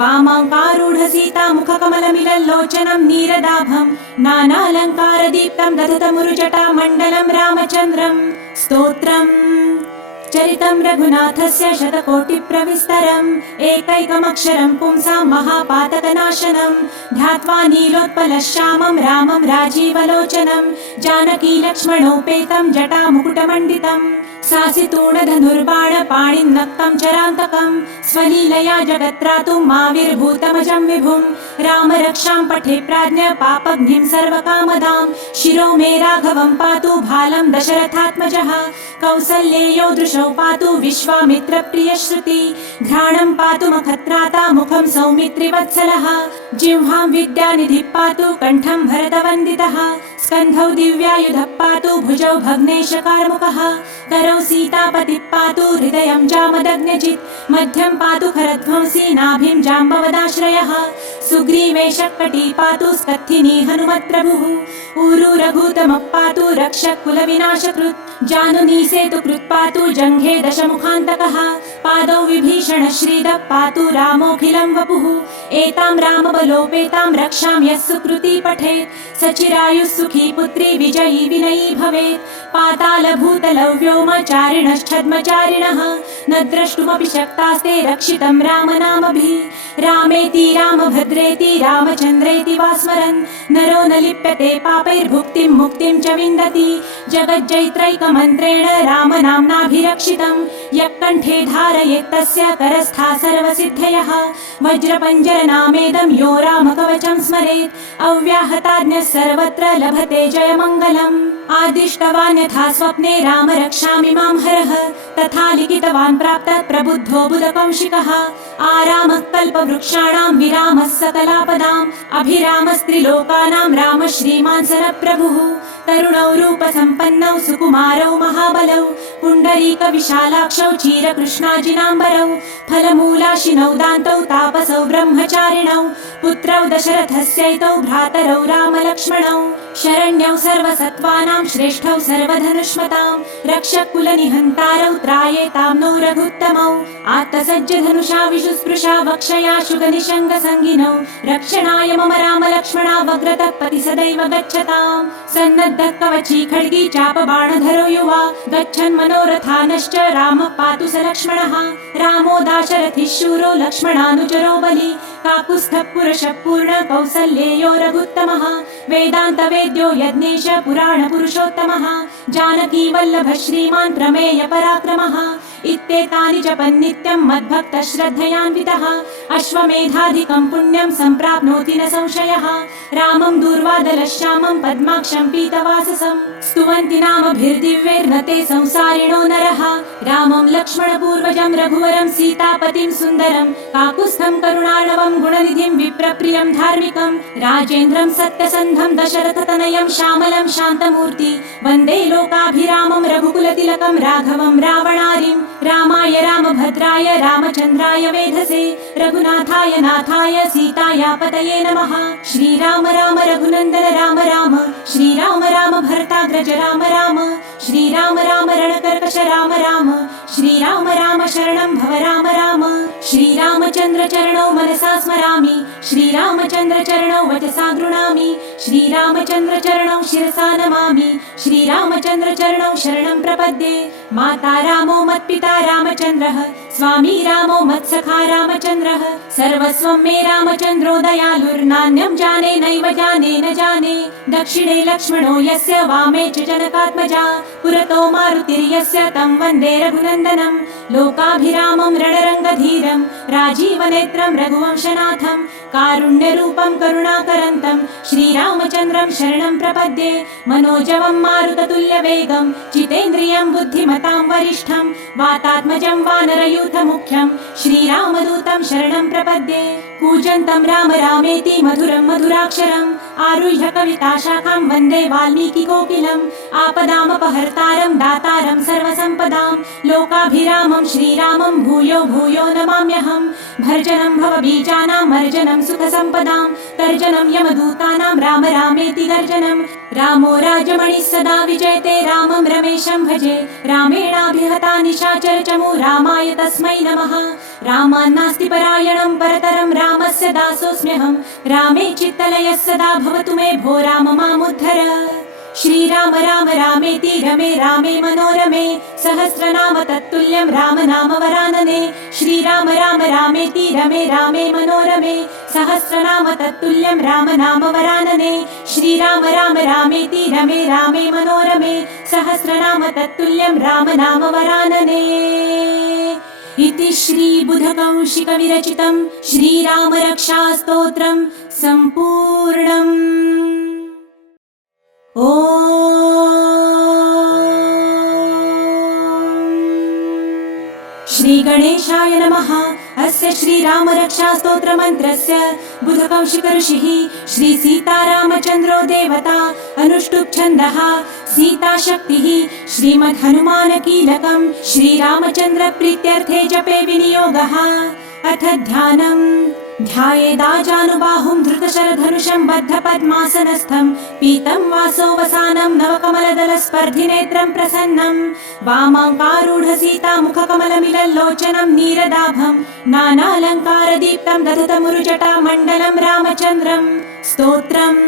वामाङ्कारूढसीतामुखकमलमिलल्लोचनं नीरदाभं नानालङ्कारदीप्तं दधतमुरुजटामण्डलं रामचन्द्रं स्तोत्रम् चरितं रघुनाथस्य शतकोटिप्रविस्तरम् एकैकमक्षरं पुंसां महापातकनाशनं ध्यात्वा नीलोत्पलश्यामं रामं राजीवलोचनं जानकी लक्ष्मणोपेतं जटामुकुटमण्डितं सासितूणधनुर्बाणपाणिन्नक्तं चरान्तकं स्वलीलया जगत्त्रातुं माविर्भूतमजं विभुं रामरक्षां पठे प्राज्ञ पापघ्निं सर्वकामदां शिरो मे राघवं पातु भालं दशरथात्मजः कौसल्येयो दृशौ पातु विश्वामित्रप्रियश्रुति घ्राणं पातु मखत्राता मुखं सौमित्रिवत्सलः जिह्वां विद्यानिधिः पातु कण्ठं भरतवन्दितः स्कन्धौ दिव्यायुधः पातु भुजौ भग्नेशकार्मुकः करौ सीतापतिः पातु हृदयं जामदग्न्यजित् मध्यं पातु खरध्वंसी नाभिं जाम्बवदाश्रयः सुग्रीवेशकटी पातु स्कत्थिनी हनुमत्प्रभुः ऊरु रघुतमः पातु रक्षः कुलविनाशकृत् जानुनी सेतुकृत् पातु जङ्घे दशमुखान्तकः पादौ विभीषण श्रीदः पातु रामोऽखिलं वपुः एतां रामबलोपेतां रक्षां यः सुकृती पठेत् सचिरायुः सुखी पुत्री विजयी विनयी भवेत् पातालभूतलौ व्योमचारिणश्छद्मचारिणः न द्रष्टुमपि शक्तास्ते रक्षितं रामनामभिः रामेति रामभद्रेति रामचन्द्रेति वा स्मरन् नरो न लिप्यते पापैर्भुक्तिं मुक्तिं च विन्दति जगज्जैत्रैकमन्त्रेण रामनाम्नाभिरक्षितं यः कण्ठे धारयेत् तस्य करस्था सर्वसिद्धयः वज्रपञ्जरनामेदं यो रामकवचं स्मरेत् अव्याहताज्ञः सर्वत्र लभते जयमङ्गलम् आदिष्टवान् यथा स्वप्ने राम रक्षामि मां हरः तथा लिखितवान् प्राप्तः प्रबुद्धो बुधकौशिकः आरामः कल्पवृक्षाणां विरामः सकलापदाम् अभिरामस्त्रिलोकानां राम श्रीमान् सरप्रभुः तरुणौ रूपसम्पन्नौ सुकुमारौ महाबलौ पुण्डरीकविशालाक्षौ चीरकृष्णाजिनाम्बरौ फलमूलाशिनौ दान्तौ तापसौ ब्रह्मचारिणौ पुत्रौ दशरथस्यैतौ भ्रातरौ रामलक्ष्मणौ शरण्यौ सर्वसत्त्वानां श्रेष्ठौ सर्वधनुष्मतां रक्षकुलनिहन्तारौ त्रायेतां नो रघुत्तमौ आत्तसज्जधनुषा विशुस्पृशा वक्षया शुगनिशङ्गसङ्गिनौ रक्षणाय मम रामलक्ष्मणा वग्रतः पति सदैव गच्छताम् सन्नद्धः कवची खड्गी चापबाणधरो युवा गच्छन् मनोरथानश्च रामः पातु स लक्ष्मणः रामो दाशरथिः शूरो लक्ष्मणानुचरो बलि काकुत्स्थः पुरुषः पूर्ण कौसल्येयो रघुत्तमः वेदान्तवेद्यो यज्ञेश पुराणपुरुषोत्तमः जानकी वल्लभः श्रीमान् प्रमेय पराक्रमः इत्येतानि जपन्नित्यं मद्भक्तः श्रद्धयान्वितः अश्वमेधाधिकं पुण्यं सम्प्राप्नोति न संशयः रामं दूर्वादलश्यामं पद्माक्षं पीतवाससं स्तुवन्ति नामभिर्दिव्यैर्न ते संसारिणो नरः रामं लक्ष्मणपूर्वजं रघुवरं सीतापतिं सुन्दरं काकुत्स्थं करुणार्णवं गुणनिधिं विप्रप्रियं धार्मिकं राजेन्द्रं सत्यसन्धं दशरथतनयं श्यामलं शान्तमूर्ति वन्दे लोकाभिरामं रघुकुलतिलकं राघवं रावणारिं रामाय रामभद्राय रामचन्द्राय वेधसे रघुनाथाय नाथाय सीताया पतये नमः श्रीराम राम रघुनन्दन राम राम श्रीराम राम भरताग्रज राम राम श्रीराम राम रणकर्कश राम राम श्रीराम राम शरणं भव राम राम श्रीरामचन्द्र चरणौ मनसा स्मरामि श्रीरामचन्द्र चरणौ वचसा गृह्णामि श्रीरामचन्द्र चरणौ शिरसा नमामि श्रीरामचन्द्र चरणौ शरणं प्रपद्ये माता रामो मत्पिता रामचन्द्रः स्वामी रामो मत्सखा रामचन्द्रः सर्वस्वं मे रामचन्द्रो दयालुर्नान्यं जाने नैव जाने न जाने दक्षिणे लक्ष्मणो यस्य वामे च जनकात्मजा पुरतो मारुतिर्यस्य तं वन्दे रघुनन्दनं लोकाभिरामं रणरङ्गधीरं राजीवनेत्रं रघुवंशनाथं कारुण्यरूपं करुणाकरन्तं श्रीरामचन्द्रं शरणं प्रपद्ये मनोजवं मारुततुल्यवेगं जितेन्द्रियं बुद्धिमतां वरिष्ठं वातात्मजं वानरयूथमुख्यं श्रीरामदूतं शरणं प्रपद्ये कूजन्तं राम रामेति मधुरं मधुराक्षरम् आरुह्य कविताशाखां वन्दे वाल्मीकिकोकिलम् आपदामपहर्तारं दातारं सर्वसम्पदां लोकाभिरामं लोकाभिरामं श्रीरामं भूयो भूयो नमाम्यहम् भर्जनं भवबीजानां मर्जनं सुखसम्पदां तर्जनं यमदूतानां राम रामेति गर्जनं रामो राजमणिः सदा विजयते रामं रमेशं भजे रामेणाभिहता निशाचरचमू रामाय तस्मै नमः रामान्नास्ति परायणं परतरं रामस्य दासोऽस्म्यहं रामे चित्तलयः सदा भवतु मे भो राम मामुद्धर श्रीराम राम रामेति रमे रामे मनोरमे सहस्रनाम तत्तुल्यं राम नाम वरानने श्रीराम राम रामेति रमे रामे मनोरमे सहस्रनाम तत्तुल्यं राम नाम वरानने श्रीराम राम रामेति रमे रामे मनोरमे सहस्रनाम तत्तुल्यं राम नाम वरानने। इति श्री बुधकौशिक विरचितं श्रीराम रक्षा स्तोत्रं सम्पूर्णम्। श्री गणेशाय नमः। अस्य श्रीराम रक्षा स्तोत्र मंत्रस्य बुधकौशिक ऋषिः श्री सीतारामचन्द्रो देवता अनुष्टुप् छन्दः सीता शक्तिः श्रीमद् हनुमान कीलकं श्रीरामचन्द्र प्रीत्यर्थे जपे विनियोगः। अथ ध्यानम् ध्यायेदाजानुबाहुं धृतशरधनुषं बद्धपद्मासनस्थं पीतं वासोवसानं नवकमलदलस्पर्धिनेत्रं प्रसन्नं वामाङ्कारूढ सीतामुखकमलमिलल्लोचनं नीरदाभं नानालङ्कारदीप्तं दधतमुरुजटामण्डलं रामचन्द्रं। स्तोत्रम्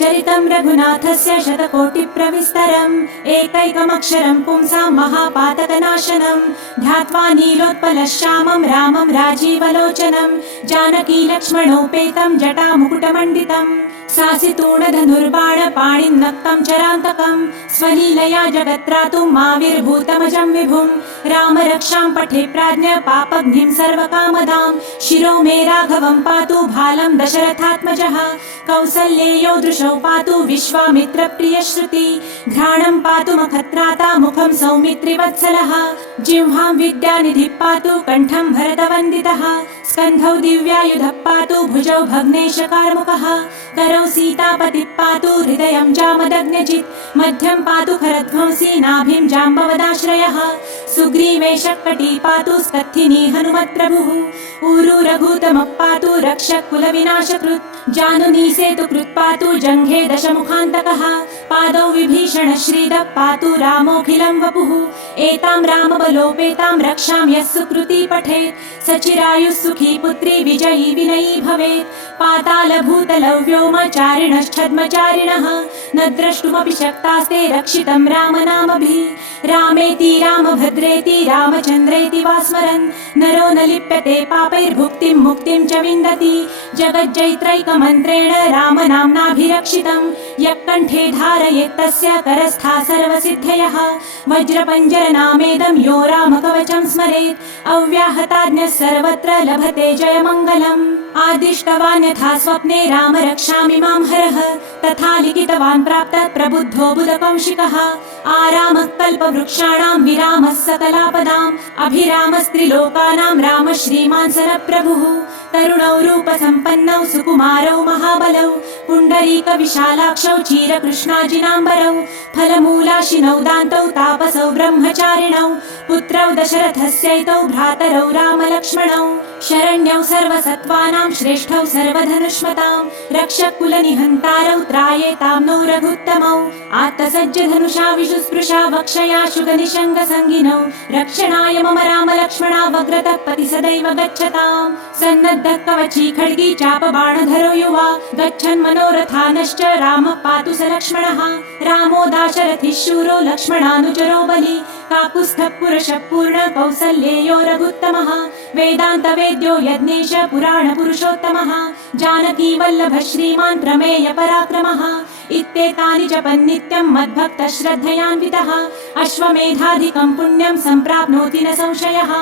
चरितं रघुनाथस्य शतकोटिप्रविस्तरम् एकैकमक्षरं पुंसां महापातकनाशनं ध्यात्वा नीलोत्पलश्यामं रामं राजीवलोचनं जानकी लक्ष्मणोपेतं जटामुकुटमण्डितं सासितूणधनुर्बाणपाणिन्नक्तं चरान्तकं स्वलीलया जगत्रातुं माविर्भूतमजं विभुं राम रक्षां पठे प्राज्ञ पापघ्निं सर्वकामदां शिरो मे राघवं पातु भालं दशरथात्मजः कौसल्येयो दृशौ पातु विश्वामित्र प्रियश्रुति घ्राणं पातु मखत्राता मुखं सौमित्रिवत्सलः जिह्वां विद्यानिधिः पातु कण्ठं भरतवन्दितः स्कन्धौ दिव्यायुधः पातु भुजौ भग्नेशकारमुखः करौ सीतापतिः पातु हृदयं जामदग्न्यजित् मध्यं पातु खरध्वंसी नाभिं जाम्बवदाश्रयः सुग्रीवेशकटी पातु स्कत्थिनी हनुमत्प्रभुः ऊरु रघुतमः पातु रक्षः कुलविनाशकृत् जानुनी सेतुकृत् पातु जङ्घे दशमुखान्तकः पादौ विभीषण श्रीदः पातु रामोऽखिलं वपुः एतां रामबलोपेतां रक्षां यः सुकृती पठेत् सचिरायुः सुखी पुत्री विजयी विनयी भवेत् पातालभूतलौ व्योमचारिणश्छद्मचारिणः न द्रष्टुमपि शक्तास्ते रक्षितं रामनामभिः रामेति रामभद्रेति रामचन्द्रेति वा स्मरन् नरो न लिप्यते पापैर्भुक्तिं मुक्तिं च विन्दति जगज्जैत्रैकमन्त्रेण रामनाम्नाभिरक्षितं यः कण्ठे धारयेत् तस्य करस्था सर्वसिद्धयः वज्रपञ्जरनामेदं यो रामकवचं स्मरेत् अव्याहताज्ञः सर्वत्र लभते जयमङ्गलम् आदिष्टवान् यथा स्वप्ने राम रक्षामि मां हरः तथा लिखितवान् प्राप्तः प्रबुद्धो बुधकौशिकः आरामः कल्पवृक्षाणां विरामः सकलापदाम् अभिरामस्त्रिलोकानां राम श्रीमान् सरप्रभुः तरुणौ रूपसम्पन्नौ सुकुमारौ महाबलौ पुण्डरीकविशालाक्षौ चीरकृष्णाजिनाम्बरौ फलमूलाशिनौ दान्तौ तापसौ ब्रह्मचारिणौ पुत्रौ दशरथस्यैतौ भ्रातरौ रामलक्ष्मणौ शरण्यौ सर्वसत्त्वानां श्रेष्ठौ सर्वधनुष्मतां रक्षकुलनिहन्तारौ त्रायेतां नो रघुत्तमौ आत्तसज्जधनुषा विशुस्पृशा वक्षया शुगनिशङ्गसङ्गिनौ रक्षणाय मम रामलक्ष्मणा वग्रतः पति सदैव गच्छताम् सन्नद्धः कवची खड्गी चापबाणधरो युवा गच्छन् मनोरथानश्च रामः पातु स लक्ष्मणः रामो दाशरथिः शूरो लक्ष्मणानुचरो बलि काकुत्स्थः पुरुषः पूर्ण कौसल्येयो रघुत्तमः वेदान्तवेद्यो यज्ञेश पुराणपुरुषोत्तमः जानकी वल्लभः श्रीमान् प्रमेय पराक्रमः इत्येतानि जपन्नित्यं मद्भक्तः श्रद्धयान्वितः अश्वमेधाधिकं पुण्यं सम्प्राप्नोति न संशयः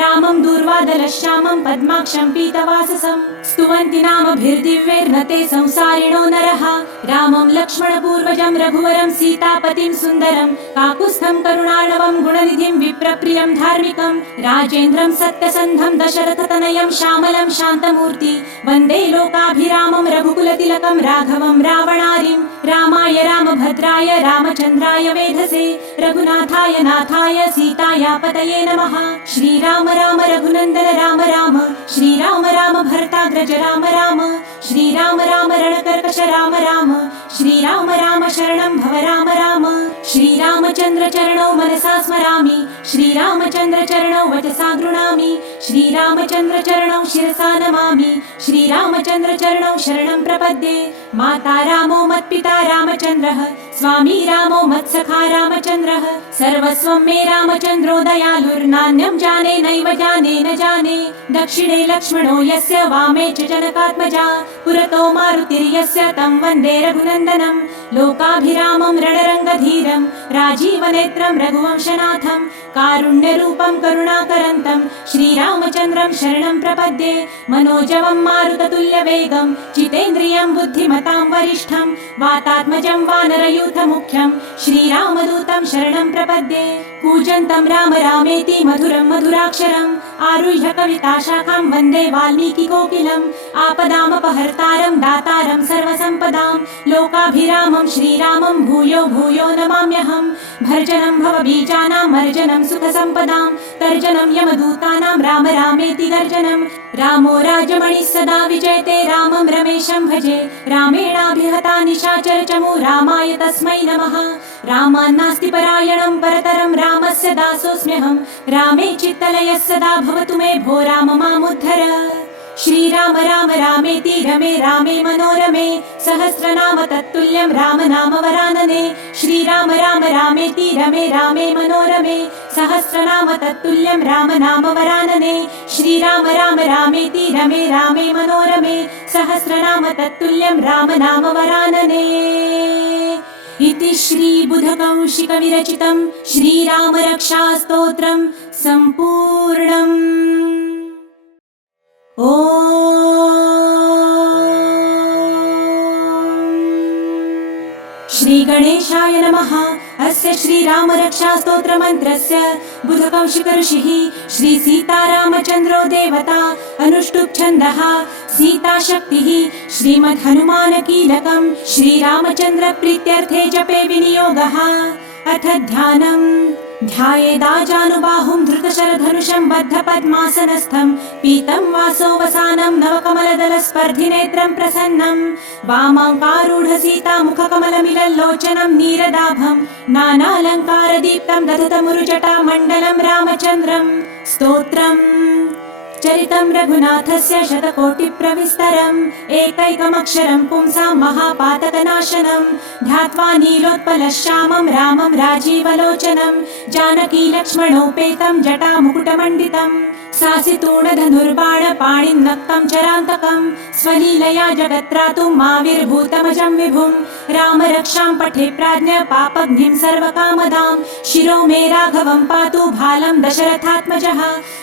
रामं दूर्वादलश्यामं पद्माक्षं पीतवाससं स्तुवन्ति नामभिर्दिव्यैर्नते संसारिणो नरः रामं लक्ष्मणपूर्वजं रघुवरं सीतापतिं सुन्दरं काकुत्स्थं करुणार्णवं गुणनिधिं विप्रप्रियं धार्मिकं राजेन्द्रं सत्यसन्धं दशरथतनयं श्यामलं शान्तमूर्ति वन्दे लोकाभिरामं रघुकुलतिलकं राघवं रावणारिं रामाय रामभद्राय रामचन्द्राय वेधसे रघुनाथाय नाथाय सीतायापतये नमः। श्रीराम राम रघुनन्दन राम राम श्रीराम राम भरताग्रज राम राम श्रीराम राम रणकर्कश राम राम श्रीराम राम शरणं भव राम राम। श्रीरामचन्द्र चरणौ मनसा स्मरामि श्रीरामचन्द्र चरणौ वचसा गृह्णामि श्रीरामचन्द्र चरणौ शिरसा नमामि श्रीरामचन्द्र चरणौ शरणं प्रपद्ये। माता रामो मत्पिता रामचन्द्रः स्वामी रामो मत्सखा रामचन्द्रः सर्वस्वं मे रामचन्द्रो दयालुर्नान्यं जाने नैव जाने न जाने। दक्षिणे लक्ष्मणो यस्य वामे च जनकात्मजा पुरतो मारुतिर्यस्य तं वन्दे रघुनन्दनं। लोकाभिरामं रणरङ्गधीरं राजीवनेत्रं रघुवंशनाथं कारुण्यरूपं करुणाकरन्तं श्रीरामचन्द्रं शरणं प्रपद्ये। मनोजवं मारुततुल्यवेगं जितेन्द्रियं बुद्धिमतां वरिष्ठं वातात्मजं वानरयूथमुख्यं श्रीरामदूतं शरणं प्रपद्ये। कूजन्तं राम रामेति मधुरं मधुराक्षरम् आरुह्य कविताशाखां वन्दे वाल्मीकिकोकिलम्। आपदामपहर्तारं दातारं सर्वसम्पदां लोकाभिरामं श्रीरामं भूयो भूयो नमाम्यहम्। भर्जनं भवबीजानां मर्जनं सुखसम्पदां तर्जनं यमदूतानां राम रामेति गर्जनं। रामो राजमणिः सदा विजयते रामं रमेशं भजे रामेणाभिहता निशाचरचमु रामाय तस्मै नमः। रामान्नास्ति परायणं परतरं रामस्य दासोऽस्म्यहं रामे चित्तलयः सदा भवतु मे भो राम मामुद्धर। श्रीराम राम रामेति रमे रामे मनोरमे सहस्रनाम तत्तुल्यं राम नाम वरानने। श्रीराम राम रामेति रमे रामे मनोरमे सहस्रनाम तत्तुल्यं राम नाम वरानने। श्रीराम राम रामेति रमे रामे मनोरमे सहस्रनाम तत्तुल्यं राम नाम वरानने। इति श्री बुधकौशिक विरचितं श्रीराम रक्षास्तोत्रं सम्पूर्णम्। श्री गणेशाय नमः। अस्य श्रीराम रक्षास्तोत्र मंत्रस्य बुधकौशिक ऋषिः श्री सीतारामचन्द्रो देवता अनुष्टुप् छन्दः सीता शक्तिः श्रीमद् हनुमान कीलकं श्रीरामचन्द्र प्रीत्यर्थे जपे विनियोगः। अथ ध्यानम् ध्यायेदाजानुबाहुं धृतशरधनुषं बद्धपद्मासनस्थं पीतं वासोवसानं नवकमलदलस्पर्धिनेत्रं प्रसन्नं वामाङ्कारूढ सीतामुखकमलमिलल्लोचनं नीरदाभं नानालङ्कारदीप्तं दधतमुरुजटामण्डलं रामचन्द्रं। स्तोत्रम् चरितं रघुनाथस्य शतकोटिप्रविस्तरम् एकैकमक्षरं पुंसां महापातकनाशनं ध्यात्वा नीलोत्पलश्यामं रामं राजीवलोचनं जानकी लक्ष्मणोपेतं जटामुकुटमण्डितं सासितूणधनुर्बाणपाणिन्नक्तं चरान्तकं स्वलीलया जगत्त्रातुं माविर्भूतमजं विभुं राम रक्षां पठे प्राज्ञ पापघ्निं सर्वकामदां शिरो मे राघवं पातु भालं दशरथात्मजः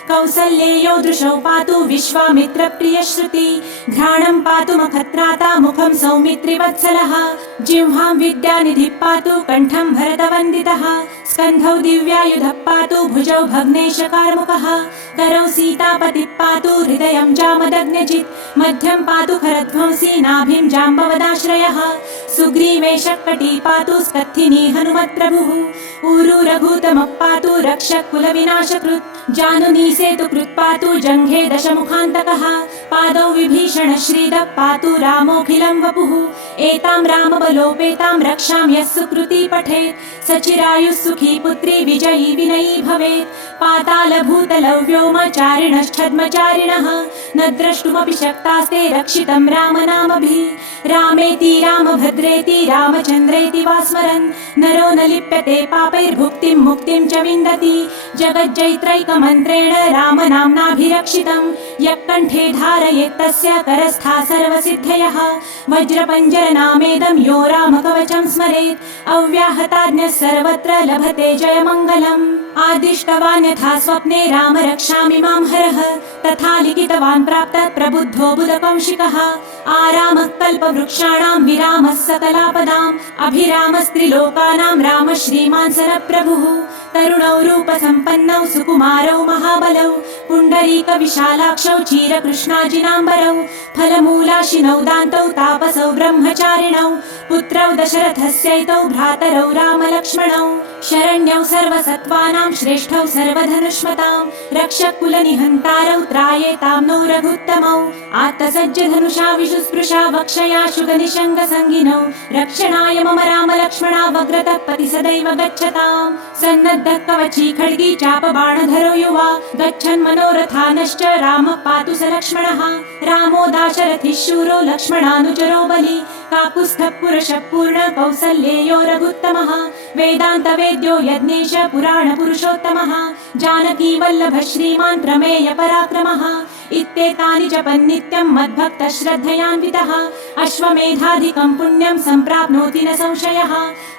कौसल्येयो दृशौ पातु विश्वामित्र प्रियश्रुति घ्राणं पातु मखत्राता मुखं सौमित्रिवत्सलः जिह्वां विद्यानिधिः पातु कण्ठं भरतवन्दितः स्कन्धौ दिव्यायुधः पातु भुजौ भग्नेशकार्मुकः करौ सीतापतिः पातु हृदयं जामदग्न्यजित् मध्यं पातु खरध्वंसी नाभिं जाम्बवदाश्रयः सुग्रीवेशकटी पातु स्कत्थिनी हनुमत्प्रभुः ऊरु रघुतमः पातु रक्षः कुलविनाशकृत् जानुनी सेतुकृत् पातु जङ्घे दशमुखान्तकः पादौ विभीषण श्रीदः पातु रामोऽखिलं वपुः एतां रामबलोपेतां रक्षां यः सुकृती पठेत् सचिरायुः सुखी पुत्री विजयी विनयी भवेत् पातालभूतलौ व्योमचारिणश्छद्मचारिणः न द्रष्टुमपि शक्तास्ते रक्षितं रामनामभिः रामेति रामभद्रेति रामचन्द्रेति वा स्मरन् नरो न लिप्यते पापैर्भुक्तिं मुक्तिं च विन्दति जगज्जैत्रैकमन्त्रेण रामनाम्नाभिरक्षितं यः कण्ठे धारयेत् तस्य करस्था सर्वसिद्धयः वज्रपञ्जरनामेदं यो रामकवचं स्मरेत् अव्याहताज्ञः सर्वत्र लभते जयमङ्गलम् आदिष्टवान् यथा स्वप्ने राम रक्षामि मां हरः तथा लिखितवान् प्राप्तः प्रबुद्धो बुधकौशिकः आरामः कल्पवृक्षाणां विरामः सकलापदाम् अभिरामस्त्रिलोकानां रामः श्रीमान् सरप्रभुः तरुणौ रूपसम्पन्नौ सुकुमारौ महाबलौ पुण्डरीकविशालाक्षौ चीरकृष्णाजिनाम्बरौ फलमूलाशिनौ दान्तौ तापसौ ब्रह्मचारिणौ पुत्रौ दशरथस्यैतौ भ्रातरौ रामलक्ष्मणौ शरण्यौ सर्वसत्त्वानां श्रेष्ठौ सर्वधनुष्मतां रक्षकुलनिहन्तारौ त्रायेतां नो रघुत्तमौ आत्तसज्जधनुषा विशुस्पृशा वक्षया शुगनिशङ्गसङ्गिनौ रक्षणाय मम रामलक्ष्मणा वग्रतः पति सदैव गच्छताम् सन्नद्धः कवची खड्गी चापबाणधरो युवा गच्छन् मनोरथानश्च रामः पातु स लक्ष्मणः रामो दाशरथिः शूरो लक्ष्मणानुचरो बली काकुत्स्थः पुरुषः पूर्ण कौसल्येयो रघुत्तमः वेदान्तवेद्यो यज्ञेश पुराणपुरुषोत्तमः जानकी वल्लभः श्रीमान् प्रमेय पराक्रमः इत्येतानि जपन्नित्यं मद्भक्तः श्रद्धयान्वितः अश्वमेधाधिकं पुण्यं सम्प्राप्नोति न संशयः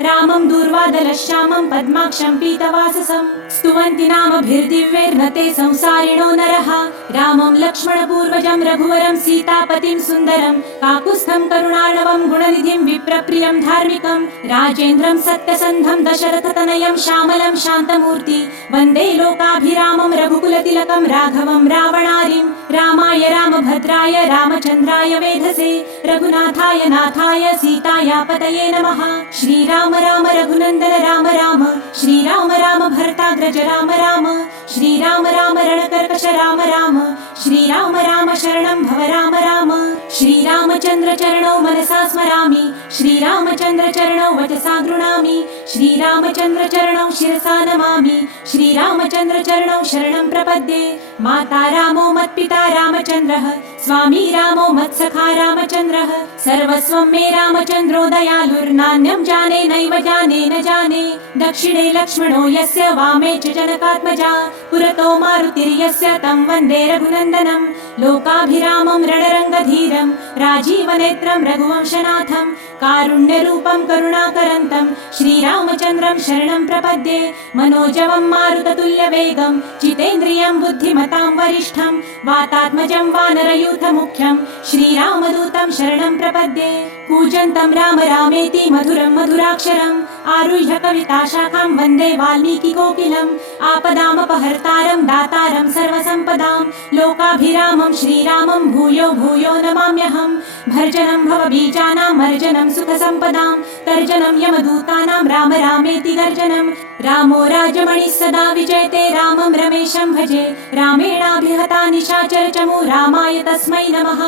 रामं दूर्वादलश्यामं पद्माक्षं पीतवाससं स्तुवन्ति नामभिर्दिव्यैर्न ते संसारिणो नरः रामं लक्ष्मणपूर्वजं रघुवरं सीतापतिं सुन्दरं काकुत्स्थं करुणार्णवं गुणनिधिं विप्रप्रियं धार्मिकं राजेन्द्रं सत्यसन्धं दशरथतनयं श्यामलं शान्तमूर्ति वन्दे लोकाभिरामं रघुकुलतिलकं राघवं रावणारिं रामाय रामभद्राय रामचन्द्राय वेधसे रघुनाथाय नाथाय सीतायापतये नमः श्रीराम राम रघुनन्दन राम राम श्रीराम राम भरताग्रज राम राम श्रीराम राम रणकर्कश राम राम श्रीराम राम शरणं भव राम राम श्रीरामचन्द्र चरणौ मनसा स्मरामि श्रीरामचन्द्र चरणौ वचसा गृह्णामि श्रीरामचन्द्र चरणौ शिरसा नमामि श्रीरामचन्द्र चरणौ शरणं प्रपद्ये माता रामो मत्पिता रामचन्द्रः स्वामी रामो मत्सखा रामचन्द्रः सर्वस्वं मे रामचन्द्रो दयालुर्नान्यं जाने नैव जाने न जाने दक्षिणे लक्ष्मणो यस्य वामे च जनकात्मजा पुरतो मारुतिर्यस्य तं वन्दे रघुनन्दनं लोकाभिरामं रणरङ्गधीरं राजीवनेत्रं रघुवंशनाथं कारुण्यरूपं करुणाकरन्तं श्रीरामचन्द्रं शरणं प्रपद्ये मनोजवं मारुततुल्यवेगं जितेन्द्रियं बुद्धिमतां वरिष्ठं वातात्मजं वानरयूथमुख्यं श्रीरामदूतं शरणं प्रपद्ये कूजन्तं राम रामेति मधुरं मधुराक्षरम् आरुह्य कविताशाखां वन्दे वाल्मीकिकोकिलम् आपदामपहर्तारं दातारं सर्वसम्पदां लोकाभिरामं श्रीरामं भूयो भूयो नमाम्यहं भर्जनं भवबीजानां मर्जनं सुखसम्पदां तर्जनं यमदूतानां राम रामेति गर्जनं रामो राजमणिः सदा विजयते रामं रमेशं भजे रामेणाभिहता निशाचरचमु रामाय तस्मै नमः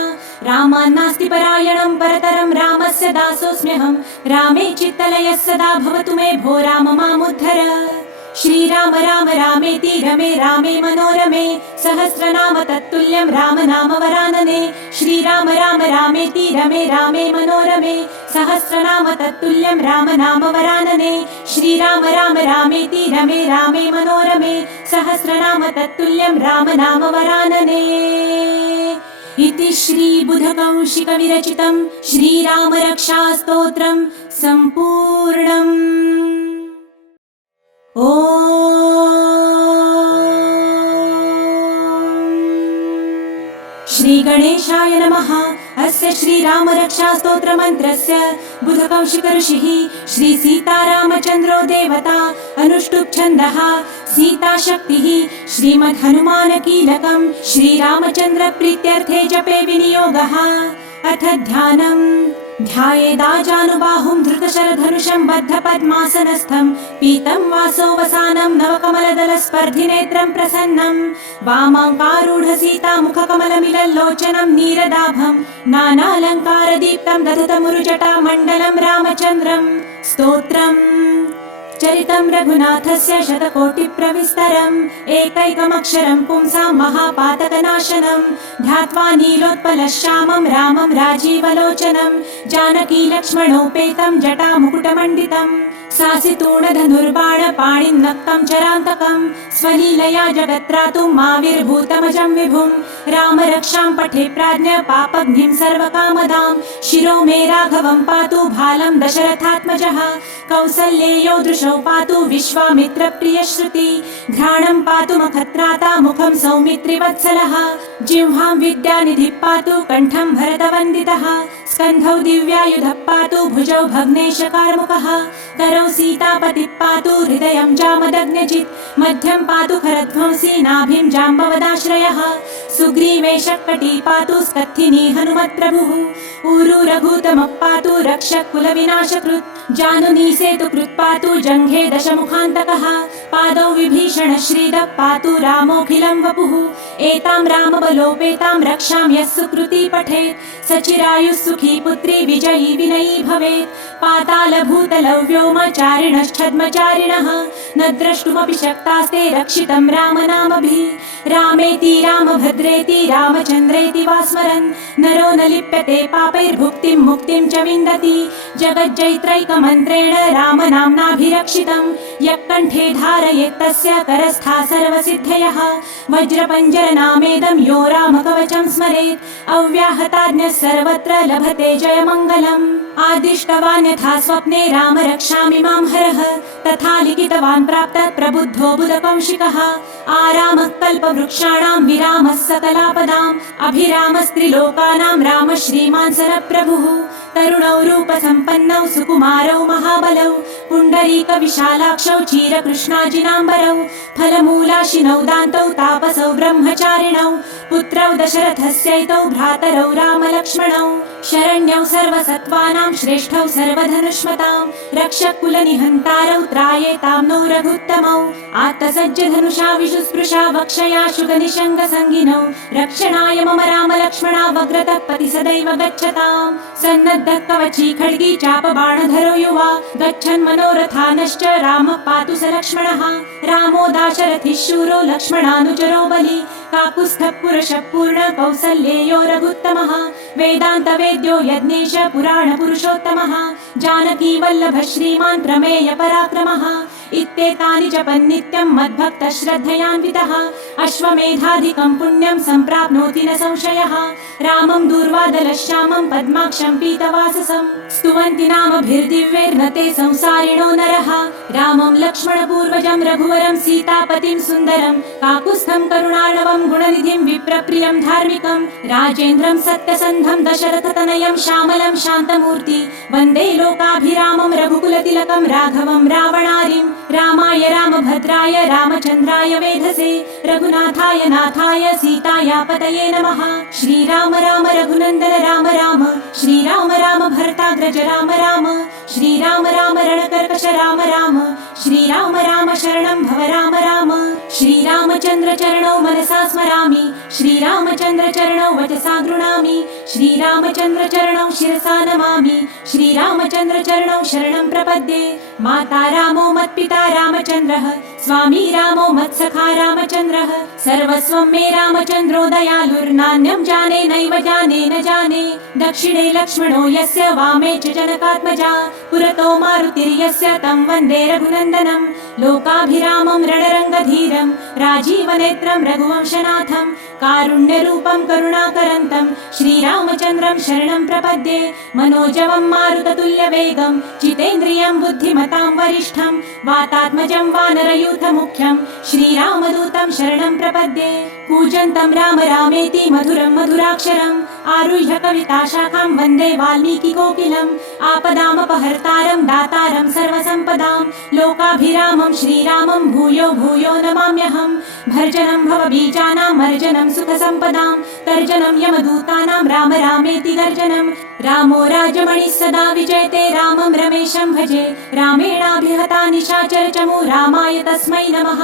रामान्नास्ति परायणं परतरं रामस्य दासोऽस्म्यहं रामे चित्तलयः सदा भवतु मे भो राम मामुद्धर श्रीराम राम रामेति रमे रामे मनोरमे सहस्रनाम तत्तुल्यं राम नाम वरानने श्रीराम राम रामेति रमे रामे मनोरमे सहस्रनाम तत्तुल्यं राम नाम वरानने श्रीराम राम रामेति रमे रामे मनोरमे सहस्रनाम तत्तुल्यं राम नाम वरानने इति श्रीबुधकौशिकविरचितं श्रीरामरक्षास्तोत्रं सम्पूर्णम् ॐ श्रीगणेशाय नमः। अस्य श्रीरामरक्षास्तोत्रमन्त्रस्य बुधकौशिकऋषिः श्रीसीतारामचन्द्रो देवता अनुष्टुप् छन्दः सीताशक्तिः श्रीमद्हनुमानकीलकं श्रीरामचन्द्रप्रीत्यर्थे जपे विनियोगः। अथ ध्यानम् ध्यायेदाजानुबाहुं धृतशरधनुषं बद्धपद्मासनस्थं पीतं वासोवसानं नवकमलदलस्पर्धिनेत्रं प्रसन्नं वामाङ्कारूढसीतामुखकमलमिलल्लोचनं नीरदाभं नानालङ्कारदीप्तं दधतमुरुजटामण्डलं रामचन्द्रं स्तोत्रम् चरितं रघुनाथस्य शतकोटिप्रविस्तरम् एकैकमक्षरं पुंसां महापातकनाशनं ध्यात्वा नीलोत्पलश्यामं रामं राजीवलोचनं जानकी लक्ष्मणोपेतं जटामुकुटमण्डितं सासितूणधनुर्बाणपाणिन्नक्तं चरान्तकं स्वलीलया जगत्रातुं माविर्भूतमजं विभुं रामरक्षां पठे प्राज्ञ पापघ्निं सर्वकामदां शिरो मे राघवं पातु भालं दशरथात्मजः कौसल्येयो दृशौ पातु विश्वामित्रप्रियश्रुति घ्राणं पातु मखत्राता मुखं सौमित्रिवत्सलः जिह्वां विद्यानिधिः पातु कण्ठं भरतवन्दितः स्कन्धौ दिव्यायुधः पातु भुजौ भग्नेशकार्मुकः करौ सीतापतिः पातु हृदयं जामदग्न्यजित् मध्यं पातु खरध्वंसी नाभिं जाम्बवदाश्रयः सुग्रीवे शकटी पातु स्कत्थिनी हनुमत्प्रभुः ऊरु रघुतमः पातु रक्षः कुलविनाशकृत् जानुनी सेतुकृत् पातु जङ्घे दशमुखान्तकः पादौ विभीषण श्रीदः पातु रामोऽखिलं वपुः एतां रामबलोपेतां रक्षां यः सुकृती पठेत् सचिरायुः सुखी पुत्री विजयी विनयी भवेत् पातालभूतलौ व्योमचारिणश्छद्मचारिणः न द्रष्टुमपि शक्तास्ते रक्षितं रामनामभिः रामेति रामभद्रेति रामचन्द्रेति वा स्मरन् नरो न लिप्यते पापैर्भुक्तिं मुक्तिं च विन्दति जगज्जैत्रैकमन्त्रेण रामनाम्नाभिरक्षितं यः कण्ठे धारयेत् तस्य करस्था सर्वसिद्धयः वज्रपञ्जरनामेदं यो रामकवचं स्मरेत् अव्याहताज्ञः सर्वत्र लभते जयमङ्गलम् आदिष्टवान् यथा स्वप्ने राम रक्षामि मां हरः तथा लिखितवान् प्राप्तः प्रबुद्धो बुधकौशिकः आरामः कल्पवृक्षाणां विरामः सकलापदाम् अभिरामस्त्रिलोकानां राम श्रीमान् सरप्रभुः तरुणौ रूपसम्पन्नौ सुकुमारौ महाबलौ पुण्डरीकविशालाक्षौ चीरकृष्णाजिनाम्बरौ फलमूलाशिनौ दान्तौ तापसौ ब्रह्मचारिणौ पुत्रौ दशरथस्यैतौ भ्रातरौ रामलक्ष्मणौ शरण्यौ सर्वसत्त्वानां श्रेष्ठौ सर्वधनुष्मतां रक्षकुलनिहन्तारौ त्रायेतां नौ रघुत्तमौ आत्तसज्जधनुषा विशुस्पृशा वक्षया शुगनिशङ्गसङ्गिनौ रक्षणाय मम रामलक्ष्मणा वग्रतः पति सदैव गच्छताम् सन्नद्धः कवची खड्गी चापबाणधरो युवा गच्छन् मनोरथानश्च रामः पातु स लक्ष्मणः रामो दाशरथिः शूरो लक्ष्मणानुचरो बली काकुत्स्थः पुरुषः पूर्ण कौसल्येयो रघुत्तमः वेदान्तवेद्यो यज्ञेश पुराणपुरुषोत्तमः जानकी वल्लभ श्रीमान् प्रमेय पराक्रमः इत्येतानि जपन्नित्यं मद्भक्तः श्रद्धयान्वितः अश्वमेधाधिकं पुण्यं सम्प्राप्नोति न संशयः रामं दूर्वादलश्यामं पद्माक्षं पीतवाससं स्तुवन्ति नामभिर्दिव्यैर्न ते संसारिणो नरः रामं लक्ष्मणपूर्वजं रघुवरं सीतापतिं सुन्दरं काकुत्स्थं करुणार्णवं गुणनिधिं विप्रप्रियं धार्मिकं राजेन्द्रं सत्यसन्धं दशरथतनयं श्यामलं शान्तमूर्ति वन्दे लोकाभिरामं रघुकुलतिलकं राघवं रावणारिं रामाय रामभद्राय रामचन्द्राय वेधसे रघुनाथाय नाथाय सीताया पतये नमः श्रीराम राम रघुनन्दन राम राम श्रीराम राम भरताग्रज राम राम श्रीराम राम रणकर्कश राम राम श्रीराम राम शरणं भव राम राम श्रीरामचन्द्र चरणौ मनसा स्मरामि श्रीरामचन्द्र चरणौ वचसा गृह्णामि श्रीरामचन्द्र चरणौ शिरसा नमामि श्रीरामचन्द्र चरणौ शरणं प्रपद्ये माता रामो मत्पिता रामचन्द्रः स्वामी रामो मत्सखा रामचन्द्रः सर्वस्वं मे रामचन्द्रो दयालुर्नान्यं जाने नैव जाने न जाने दक्षिणे लक्ष्मणो यस्य वामे च जनकात्मजा पुरतो मारुतिर्यस्य तं वन्दे रघुनन्दनं लोकाभिरामं रणरङ्गधीरं राजीवनेत्रं रघुवंशनाथं कारुण्यरूपं करुणाकरन्तं श्रीरामचन्द्रं शरणं प्रपद्ये मनोजवं मारुततुल्यवेगं जितेन्द्रियं बुद्धिमतां वरिष्ठं वातात्मजं वानरयूथमुख्यं श्रीरामदूतं शरणं प्रपद्ये कूजन्तं राम रामेति मधुरं मधुराक्षरम् आरुह्य कविताशाखां वन्दे वाल्मीकिकोकिलम् आपदामपहर्तारं दातारं सर्वसम्पदां लोकाभिरामं श्रीरामं भूयो भूयो नमाम्यहम् भर्जनं भवबीजानां मर्जनं सुखसम्पदां तर्जनं यमदूतानां राम रामेति गर्जनं रामो राजमणिः सदा विजयते रामं रमेशं भजे रामेणाभिहता निशाचरचमु रामाय तस्मै नमः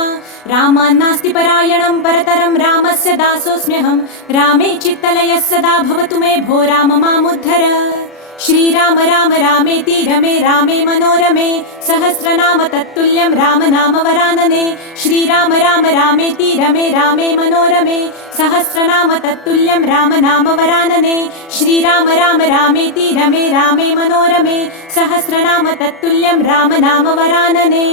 रामान्नास्ति परायणं परतरं रामस्य दासोऽस्म्यहं रामे चित्तलयः सदा भवतु मे भो राम मामुद्धर श्रीराम राम रामेति रमे रामे मनोरमे सहस्रनाम तत्तुल्यं राम नाम वरानने श्रीराम राम रामेति रमे रामे मनोरमे सहस्रनाम तत्तुल्यं राम नाम वरानने श्रीराम राम रामेति रमे रामे मनोरमे सहस्रनाम तत्तुल्यं राम नाम वरानने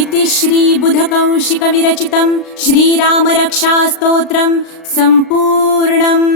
इति श्री बुधकौशिक विरचितं श्रीराम रक्षा स्तोत्रं सम्पूर्णम्।